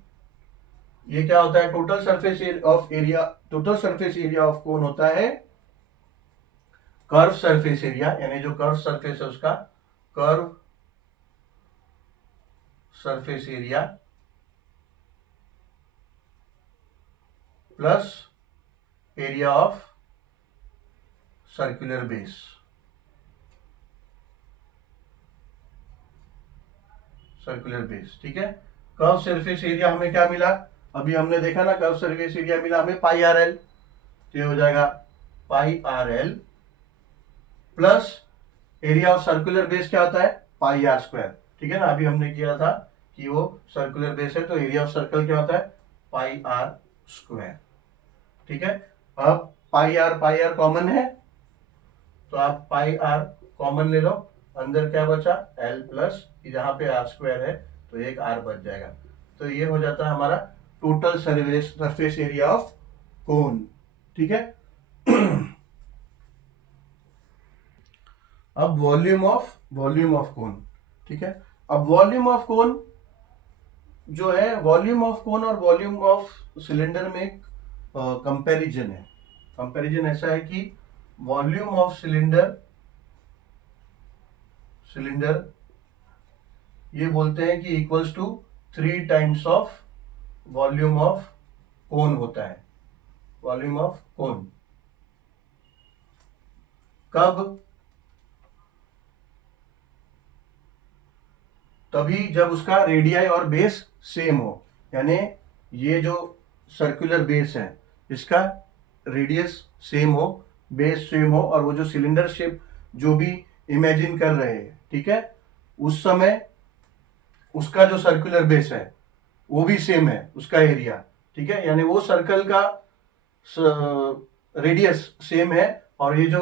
ये क्या होता है, total surface of area, total surface area of cone होता है कर्व सरफेस एरिया, यानी जो कर्व सरफेस है उसका curve surface area plus area of circular base, circular base, ठीक है। कर्व सरफेस एरिया हमें क्या मिला, अभी हमने देखा ना, कर्व सरफेस एरिया मिला हमें पाई आर एल, तो ये हो जाएगा pi R L plus area of circular base क्या होता है, पाई आर स्क्वायर, ठीक है ना। अभी हमने किया था कि वो सर्कुलर बेस है, तो एरिया ऑफ सर्कल क्या होता है, पाई आर स्क्वायर, ठीक है। अब पाई आर कॉमन है, तो आप पाई आर कॉमन ले लो, अंदर क्या बचा, एल प्लस यहाँ पे आर स्क्वायर है, तो एक आर बच जाएगा, तो ये हो जाता है हमारा total surface area of cone, ठीक है। अब वॉल्यूम ऑफ कोन, ठीक है। अब वॉल्यूम ऑफ कोन जो है, वॉल्यूम ऑफ कोन और वॉल्यूम ऑफ सिलेंडर में कंपैरिजन है। कंपैरिजन ऐसा है कि वॉल्यूम ऑफ सिलेंडर ये बोलते हैं कि equals to 3 times of volume of cone होता है, वॉल्यूम ऑफ कोन। कब, तभी जब उसका रेडियाई और बेस सेम हो, यानी ये जो सर्कुलर बेस है इसका रेडियस सेम हो, बेस सेम हो, और वो जो सिलेंडर शेप जो भी इमेजिन कर रहे हैं, ठीक है, उस समय उसका जो सर्कुलर बेस है वो भी सेम है, उसका एरिया, ठीक है, यानी वो सर्कल का रेडियस सेम है और ये जो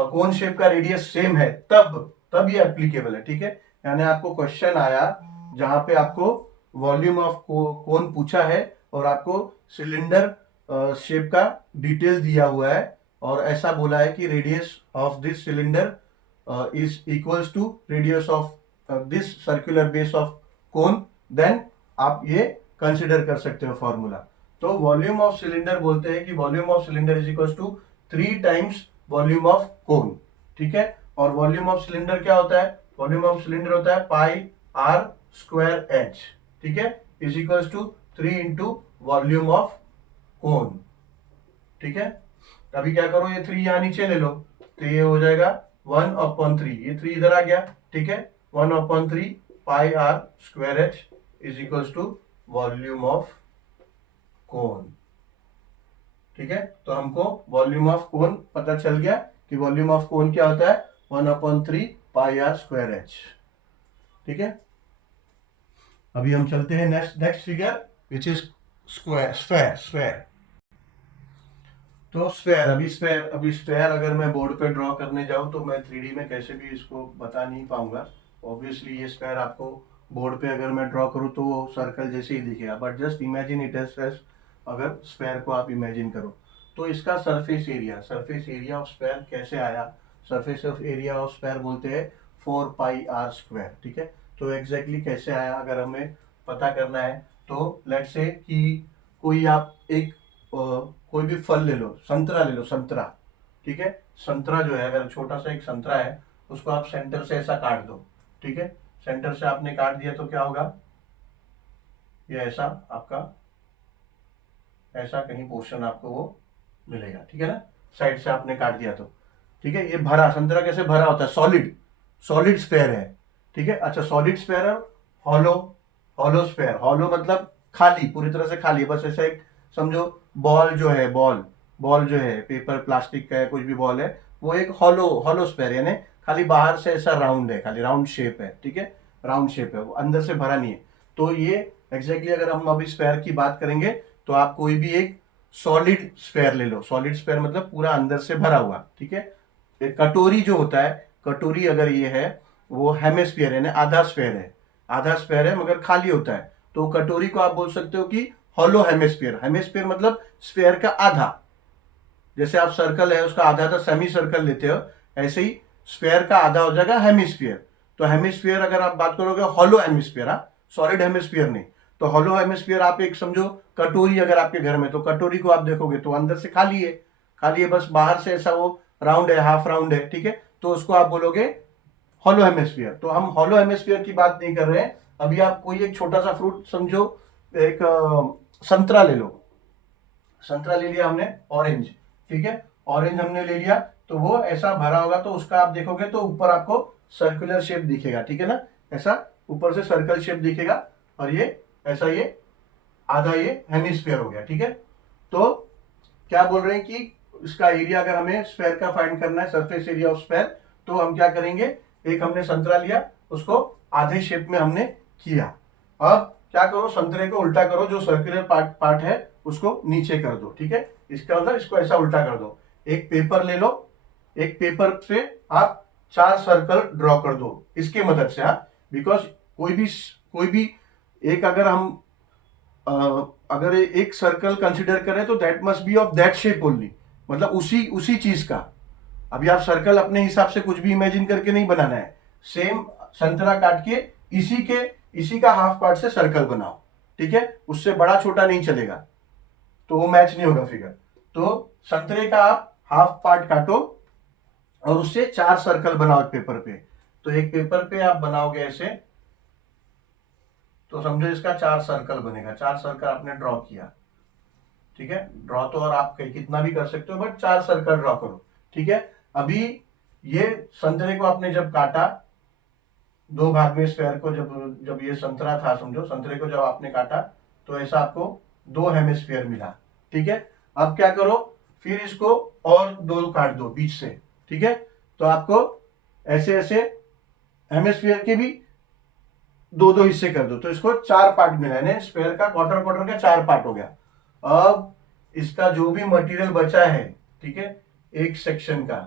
कोन शेप का रेडियस सेम है, तब ये एप्लीकेबल है, ठीक है। यानी आपको क्वेश्चन आया जहां पे आपको वॉल्यूम ऑफ कोन पूछा है और आपको सिलेंडर शेप का डिटेल दिया हुआ है और ऐसा बोला है कि radius of this cylinder is equals to radius of this circular base of cone, then आप ये कंसिडर कर सकते हो फॉर्मूला। तो वॉल्यूम ऑफ सिलेंडर बोलते हैं कि volume of cylinder is equals to 3 times volume of cone, ठीक है। और वॉल्यूम ऑफ सिलेंडर क्या होता है, वॉल्यूम ऑफ सिलेंडर होता है पाई आर स्क्वायर एच, ठीक है, is equals to 3 into volume of cone, ठीक है। अभी क्या करो, ये 3 यहां नीचे ले लो, तो ये हो जाएगा 1/3, ये 3 इधर आ गया, ठीक है। 1/3 pi R square H is equals to volume of cone, ठीक है। तो हमको वॉल्यूम ऑफ कोन पता चल गया कि वॉल्यूम ऑफ कोन क्या होता है 1/3 पाई आर स्क्वायर एच, ठीक है। अभी हम चलते हैं next figure which is square. तो अभी स्क्वायर अगर मैं बोर्ड पे ड्रॉ करने जाऊं तो मैं 3D में कैसे भी इसको बता नहीं पाऊंगा। ऑब्वियसली ये स्क्वायर आपको बोर्ड पे अगर मैं ड्रॉ करूं तो वो सर्कल जैसे ही दिखेगा, but just imagine it as अगर स्क्वायर को आप इमेजिन करो तो इसका सरफेस एरिया ऑफ स्क्वायर कैसे आया, surface of area of square बोलते हैं 4 पाई आर स्क्वायर, ठीक है। तो एग्जैक्टली कैसे आया अगर हमें पता करना है तो लेट्स से कि कोई आप एक कोई भी फल ले लो, संतरा ले लो, संतरा, ठीक है। संतरा जो है, अगर छोटा सा एक संतरा है उसको आप सेंटर से ऐसा काट दो, ठीक है। सेंटर से आपने काट दिया तो क्या होगा, ये ऐसा आपका ऐसा कहीं पोर्शन आपको वो मिलेगा, ठीक है ना, साइड से आपने काट दिया तो, ठीक है। ये भरा संतरा कैसे भरा होता है, सॉलिड स्क्वायर है, ठीक है। अच्छा, सॉलिड स्क्वायर और हॉलो स्क्वायर, हॉलो मतलब खाली, पूरी तरह से खाली, बस ऐसा एक समझो बॉल जो है, बॉल जो है पेपर प्लास्टिक का है, कुछ भी बॉल है, वो एक हॉलो स्क्वायर यानी खाली बाहर से ऐसा राउंड है, खाली राउंड शेप है, ठीक है, राउंड शेप है, वो अंदर से भरा नहीं है। तो ये एग्जैक्टली अगर हम अभी स्क्वायर की बात करेंगे तो आप कोई भी एक सॉलिड स्क्वायर ले लो, सॉलिड स्क्वायर मतलब पूरा अंदर से भरा हुआ, ठीक है। एक कटोरी जो होता है, कटोरी अगर ये है वो हेमिस्फीयर है, आधा स्क्वायर है मगर खाली होता है, तो कटोरी को आप बोल सकते हो कि हॉलो हेमिस्फीयर मतलब स्फीयर का आधा। जैसे आप सर्कल है उसका आधा तो सेमी सर्कल लेते हो, ऐसे ही स्फीयर का आधा हो जाएगा हेमिस्फीयर। तो हेमिस्फीयर अगर आप बात करोगे हॉलो हेमिस्फीयर, सॉलिड हेमिस्फीयर नहीं, तो हॉलो हेमिस्फीयर आप एक समझो कटोरी अगर आपके घर में, तो कटोरी को आप देखोगे तो अंदर से खाली है, बस बाहर से ऐसा वो राउंड है, हाफ राउंड है, ठीक है। तो उसको आप बोलोगे हॉलो हेमिस्फीयर। तो हम हॉलो हेमिस्फीयर की बात नहीं कर रहे हैं। अभी आप कोई एक छोटा सा फ्रूट समझो, एक संतरा ले लो, संतरा ले लिया हमने, ऑरेंज, ठीक है, ऑरेंज हमने ले लिया, तो वो ऐसा भरा होगा तो उसका आप देखोगे तो ऊपर आपको सर्कुलर शेप दिखेगा, ठीक है ना, ऐसा ऊपर से सर्कल शेप दिखेगा और ये ऐसा ये आधा ये हेमिस्फीयर हो गया, ठीक है। तो क्या बोल रहे हैं कि इसका एरिया अगर हमें स्फीयर का फाइंड करना है, सरफेस एरिया ऑफ स्फीयर, तो हम क्या करेंगे, एक हमने संतरा लिया, उसको आधे शेप में हमने किया। अब क्या करो, संतरे को उल्टा करो, जो सर्कुलर पार्ट है उसको नीचे कर दो, ठीक है। इसका मतलब इसको ऐसा उल्टा कर दो। एक पेपर ले लो, एक पेपर से आप 4 सर्कल ड्रॉ कर दो इसके मदद से, बिकॉज कोई भी एक अगर हम अगर एक सर्कल कंसिडर करें तो that must be of that shape only, मतलब उसी चीज का। अभी आप सर्कल अपने हिसाब से कुछ भी इमेजिन करके नहीं बनाना है, सेम संतरा काट के इसी का हाफ पार्ट से सर्कल बनाओ, ठीक है, उससे बड़ा छोटा नहीं चलेगा, तो वो मैच नहीं होगा फिगर। तो संतरे का आप हाफ पार्ट काटो और उससे 4 सर्कल बनाओ एक पेपर पे। तो एक पेपर पे आप बनाओगे ऐसे, तो समझो इसका 4 सर्कल बनेगा, 4 सर्कल आपने ड्रॉ किया, ठीक है। ड्रॉ तो और आप कितना भी कर सकते हो, बट 4 सर्कल ड्रॉ करो, ठीक है। अभी ये संतरे को आपने जब काटा 2 भाग में, स्क्वायर को जब ये संतरा था, समझो संतरे को जब आपने काटा तो ऐसा आपको 2 हेमिस्फीयर मिला, ठीक है। अब क्या करो, फिर इसको और 2 काट दो बीच से, ठीक है। तो आपको ऐसे हेमिस्फीयर के भी 2 हिस्से कर दो, तो इसको 4 पार्ट मिला है, स्क्वायर का क्वार्टर का 4 पार्ट हो गया। अब इसका जो भी मटेरियल बचा है, ठीक है, एक सेक्शन का,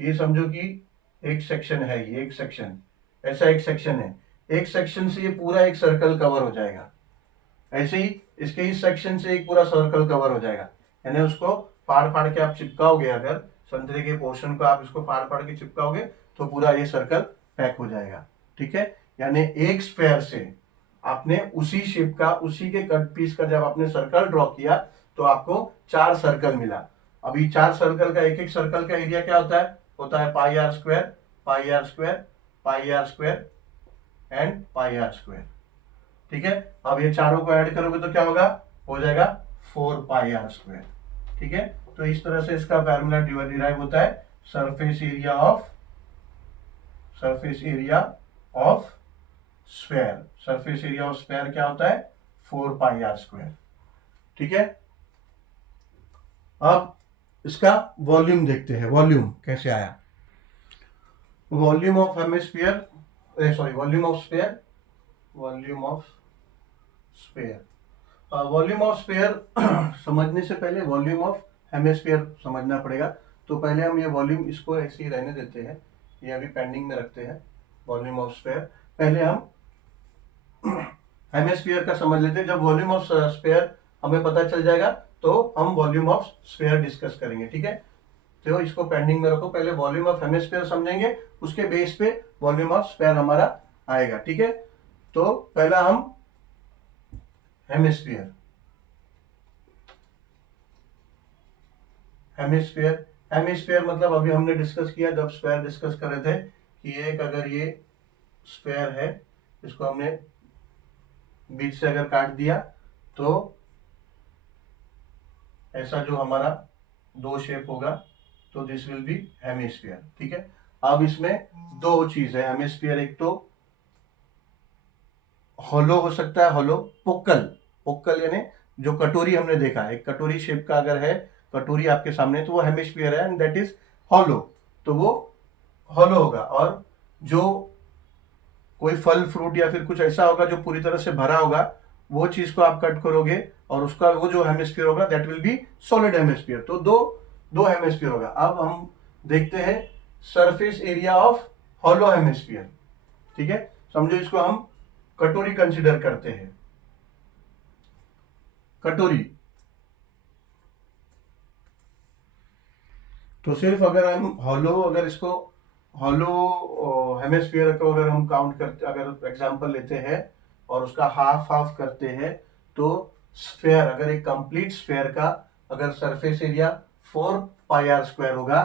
ये समझो कि एक सेक्शन है, ये एक सेक्शन, ऐसा एक सेक्शन है, एक सेक्शन से ये पूरा एक सर्कल कवर हो जाएगा। ऐसे ही इसके इस सेक्शन से एक पूरा सर्कल कवर हो जाएगा, यानी उसको फाड़ फाड़ के आप चिपकाओगे, अगर संतरे के पोर्शन को आप इसको फाड़ फाड़ के चिपकाओगे तो पूरा ये सर्कल पैक हो जाएगा। ठीक है, यानी एक स्क्वायर से आपने उसी शेप का, उसी के कट पीस का जब आपने सर्कल ड्रॉ किया तो आपको 4 सर्कल मिला। अभी 4 सर्कल का, एक एक सर्कल का एरिया क्या होता है pi R square, pi R square, pi R square and pi R square. ठीक है, अब ये चारों को ऐड करोगे तो क्या होगा, हो जाएगा 4 पाई आर स्क्वायर। ठीक है, तो इस तरह से इसका फार्मूला डिराइव होता है, surface area of sphere. Surface area of sphere क्या होता है, 4 पाई आर स्क्वायर। ठीक है, अब इसका वॉल्यूम देखते हैं, वॉल्यूम कैसे आया। Volume of hemisphere, volume of sphere, volume of sphere, volume of sphere समझने से पहले वॉल्यूम ऑफ हेमिस्फीयर समझना पड़ेगा। तो पहले हम ये वॉल्यूम इसको ऐसे ही रहने देते हैं, ये अभी पेंडिंग में रखते हैं वॉल्यूम ऑफ स्फेयर। पहले हम हेमिस्फीयर का समझ लेते हैं। जब वॉल्यूम ऑफ स्फेयर हमें पता चल जाएगा तो हम वॉल्यूम ऑफ स्फेयर डिस्कस करेंगे। ठीक है, तो इसको पेंडिंग में रखो, पहले वॉल्यूम ऑफ हेमिस्फीयर समझेंगे, उसके बेस पे वॉल्यूम ऑफ स्फेयर हमारा आएगा। ठीक है, तो पहला हम हेमिस्फीयर, हेमिस्फीयर, हेमिस्फीयर मतलब अभी हमने डिस्कस किया जब स्फेयर डिस्कस कर रहे थे कि एक अगर ये स्फेयर है, इसको हमने बीच से अगर काट दिया तो ऐसा जो हमारा दो शेप होगा, तो दिस विल बी हेमिस्फीयर। ठीक है, अब इसमें दो चीज है हेमिस्फीयर, एक तो हॉलो हो सकता है, हॉलो, पोक्कल, पोक्कल यानी जो कटोरी हमने देखा है, एक कटोरी शेप का अगर है कटोरी आपके सामने तो वो हेमिस्फीयर है एंड दैट इज हॉलो, तो वो हॉलो होगा। और जो कोई फल फ्रूट या फिर कुछ ऐसा होगा जो पूरी तरह से भरा होगा, वो चीज को आप कट करोगे और उसका वो जो हेमिस्फीयर होगा that will be solid hemisphere. तो दो दो हेमिस्फीयर होगा। अब हम देखते हैं surface area of hollow hemisphere. ठीक है, समझो इसको हम कटोरी कंसिडर करते हैं, कटोरी। तो सिर्फ अगर हम हॉलो, अगर इसको हॉलो हेमिस्फीयर को अगर हम काउंट करते, अगर एग्जांपल लेते हैं और उसका हाफ हाफ करते हैं, तो स्फेयर, अगर एक कंप्लीट स्फेयर का अगर surface area 4 pi R square होगा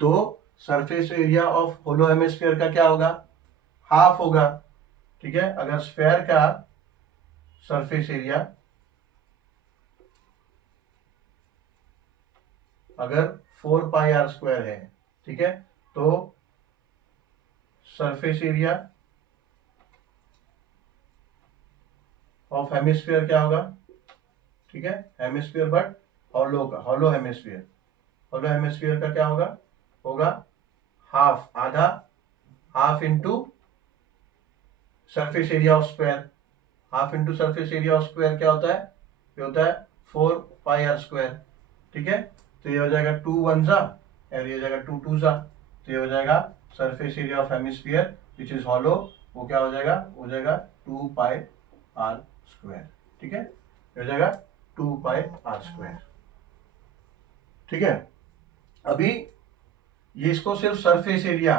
तो surface area of hollow hemisphere का क्या होगा, हाफ होगा। ठीक है, अगर स्फेयर का सरफेस एरिया अगर 4 पाई आर स्क्वायर है, ठीक है, तो सरफेस एरिया ऑफ हेमिस्फीयर क्या होगा, ठीक है, हेमिस्फीयर बट हॉलो का, हॉलो हेमिस्फीयर, हॉलो हेमिस्फीयर का क्या होगा, होगा हाफ, आधा, half into surface area of square, half into surface area of square क्या होता है, ये होता है 4 पाई आर स्क्वायर। ठीक है, तो ये हो जाएगा 2 वन जा और ये हो जाएगा 2 टू जा, तो ये हो जाएगा surface area of hemisphere which is hollow, वो क्या हो जाएगा 2 पाई आर स्क्वायर। ठीक है, ये हो जाएगा 2 पाई आर स्क्वायर। ठीक है, अभी ये इसको सिर्फ सरफेस एरिया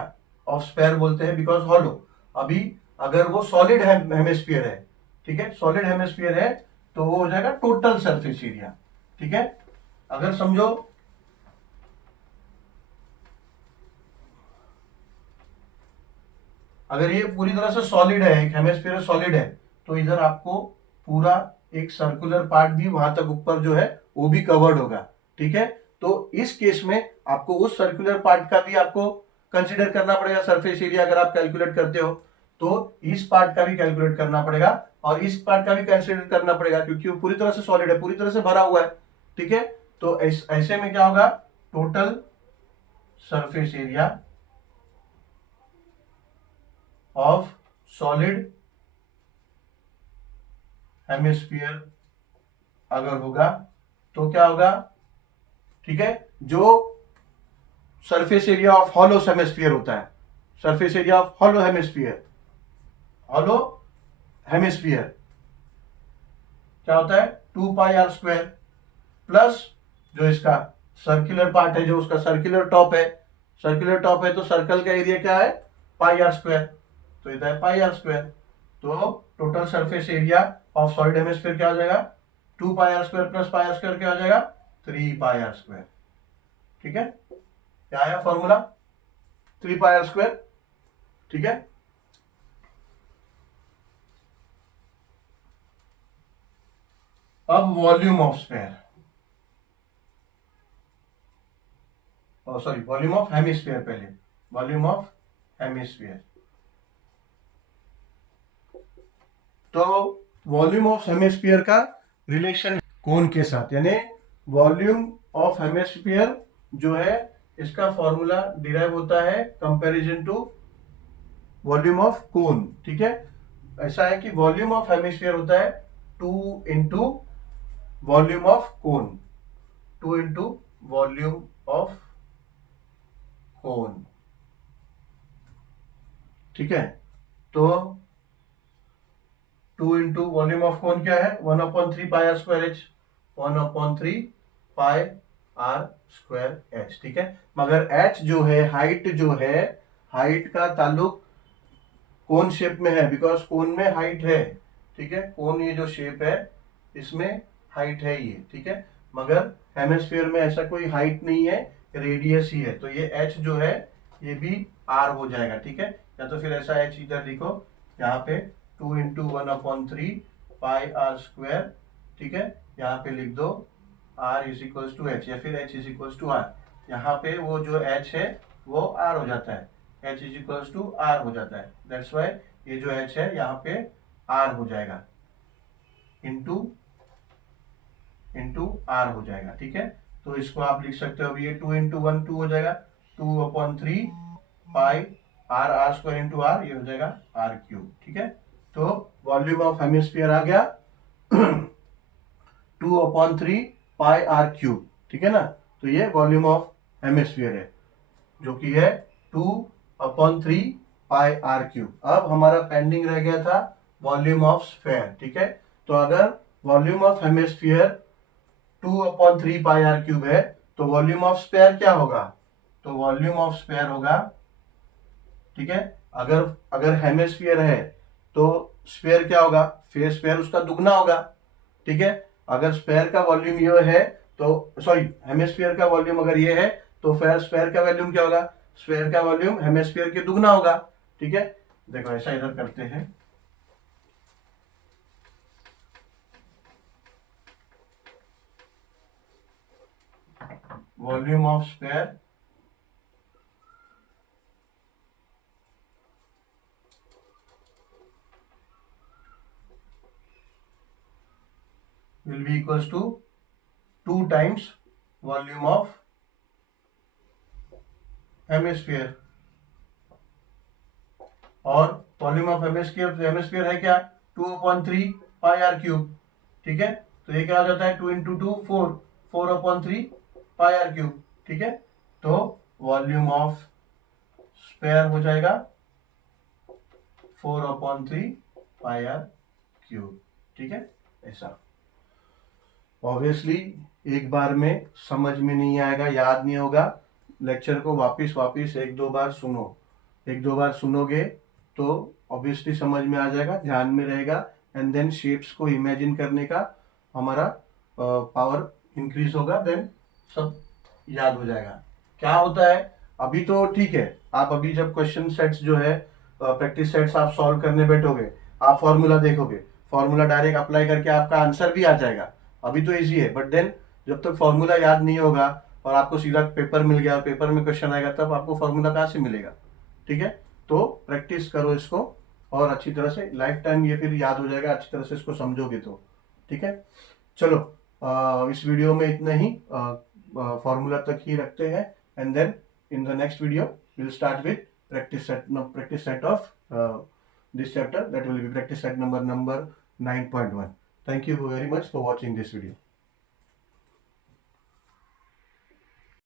ऑफ स्फेयर बोलते हैं बिकॉज हॉलो। अभी अगर वो सॉलिड हेमिस्फीयर है, ठीक है, सॉलिड हेमिस्फीयर है तो वो हो जाएगा टोटल सरफेस एरिया। ठीक है, अगर समझो अगर ये पूरी तरह से सॉलिड है, एक हेमिस्फीयर सॉलिड है, तो इधर आपको पूरा एक सर्कुलर पार्ट भी वहां तक ऊपर जो है वो भी कवर्ड होगा। ठीक है, तो इस केस में आपको उस सर्कुलर पार्ट का भी आपको कंसिडर करना पड़ेगा। सरफेस एरिया अगर आप कैलकुलेट करते हो तो इस पार्ट का भी कैलकुलेट करना पड़ेगा और इस पार्ट का भी कंसिडर करना पड़ेगा क्योंकि वो पूरी तरह से सॉलिड है, पूरी तरह से भरा हुआ है। ठीक है, तो ऐसे में क्या होगा, total surface area of solid hemisphere अगर होगा तो क्या होगा, ठीक है, जो surface area of hollow hemisphere होता है, surface area of hollow hemisphere, hollow hemisphere क्या होता है 2 πr² प्लस जो इसका सर्कुलर पार्ट है, जो उसका सर्कुलर टॉप है, सर्कुलर टॉप है तो सर्कल का एरिया क्या है πr², तो इधर है πr², तो total surface area of solid hemisphere क्या हो जाएगा 2 πr² प्लस πr² क्या हो जाएगा 3 πr²। ठीक है, क्या आया फॉर्मूला 3 πr²। ठीक है, अब volume of sphere, sorry volume of hemisphere, पहले वॉल्यूम ऑफ हेमिस्फीयर। तो वॉल्यूम ऑफ हेमिस्फीयर का रिलेशन कोन के साथ, यानी वॉल्यूम ऑफ हेमिस्फीयर जो है इसका फॉर्मूला डिराइव होता है comparison to volume of cone. ठीक है, ऐसा है कि वॉल्यूम ऑफ हेमिस्फीयर होता है 2 into volume of cone, 2 into volume of cone. ठीक है, तो 2 इंटू वॉल्यूम ऑफ कोन क्या है 1/3 πr²h, 1/3 πr²h। ठीक है, मगर h जो है हाइट जो है, हाइट का ताल्लुक कोन शेप में है, बिकॉज कोन में हाइट है। ठीक है, कोन ये जो शेप है इसमें हाइट है ये। ठीक है, मगर हेमिस्फीयर में ऐसा कोई हाइट नहीं है, रेडियस ही है, तो ये h जो है ये भी r हो जाएगा। ठीक है, या तो फिर ऐसा h इधर लिखो, यहाँ पे 2 इंटू 1/3 πr²। ठीक है, यहाँ पे लिख दो r is equals to h, या फिर h is equals to r। यहाँ पे वो जो h है वो r हो जाता है, h is equals to r हो जाता है, दैट्स वाई ये जो h है यहाँ पे r हो जाएगा, इंटू r हो जाएगा। ठीक है, तो इसको आप लिख सकते हो, ये 2 इंटू 1 2 हो जाएगा, 2/3 πr² इंटू r, ये हो जाएगा r³। ठीक है, तो वॉल्यूम ऑफ हेमिस्फीयर आ गया 2/3 πr³। ठीक है ना, तो ये वॉल्यूम ऑफ हेमिस्फीयर है जो कि है 2/3 πr³। अब हमारा पेंडिंग रह गया था वॉल्यूम ऑफ स्फीयर। ठीक है, तो अगर वॉल्यूम ऑफ हेमिस्फीयर 2/3 πr³ है तो वॉल्यूम ऑफ स्फीयर क्या होगा, तो वॉल्यूम ऑफ स्फीयर होगा, ठीक है, अगर हेमिस्फीयर है तो स्फीयर क्या होगा, फिर स्फीयर उसका दुगना होगा। ठीक है, अगर स्फीयर का वॉल्यूम ये है तो सॉरी हेमिस्फीयर का वॉल्यूम अगर ये है तो फिर स्फीयर का वॉल्यूम क्या होगा, स्फीयर का वॉल्यूम हेमिस्फीयर के दुगना होगा। ठीक है, देखो ऐसा इधर करते हैं, volume of sphere will be equals to 2 times volume of hemisphere, और वॉल्यूम ऑफ हेमिस्फीयर है क्या 2/3 πr³। ठीक है, तो ये क्या हो जाता है 2 इंटू 2 4, 4/3 πr³। ठीक है, तो वॉल्यूम ऑफ स्फीयर हो जाएगा 4/3 πr³। ठीक है, ऐसा ऑब्वियसली एक बार में समझ में नहीं आएगा, याद नहीं होगा, लेक्चर को वापस एक दो बार सुनो, एक दो बार सुनोगे तो ऑब्वियसली समझ में आ जाएगा, ध्यान में रहेगा, एंड देन शेप्स को इमेजिन करने का हमारा पावर इंक्रीज होगा, देन सब याद हो जाएगा। क्या होता है अभी तो ठीक है, आप अभी जब क्वेश्चन सेट्स जो है प्रैक्टिस सेट्स आप सॉल्व करने बैठोगे, आप फॉर्मूला देखोगे, फॉर्मूला डायरेक्ट अप्लाई करके आपका आंसर भी आ जाएगा, अभी तो इजी है, बट देन जब तक फॉर्मूला याद नहीं होगा और आपको सीधा पेपर मिल गया और पेपर में क्वेश्चन आएगा तब आपको फॉर्मूला कहाँ से मिलेगा। ठीक है, तो प्रैक्टिस करो इसको और अच्छी तरह से, लाइफ टाइम ये फिर याद हो जाएगा, अच्छी तरह से इसको समझोगे तो। ठीक है, चलो इस वीडियो में इतना ही, फॉर्मूला तक ही रखते हैं, and then in the next video will start with practice set of this chapter, that will be practice set number 9.1. Thank you very much for watching this video.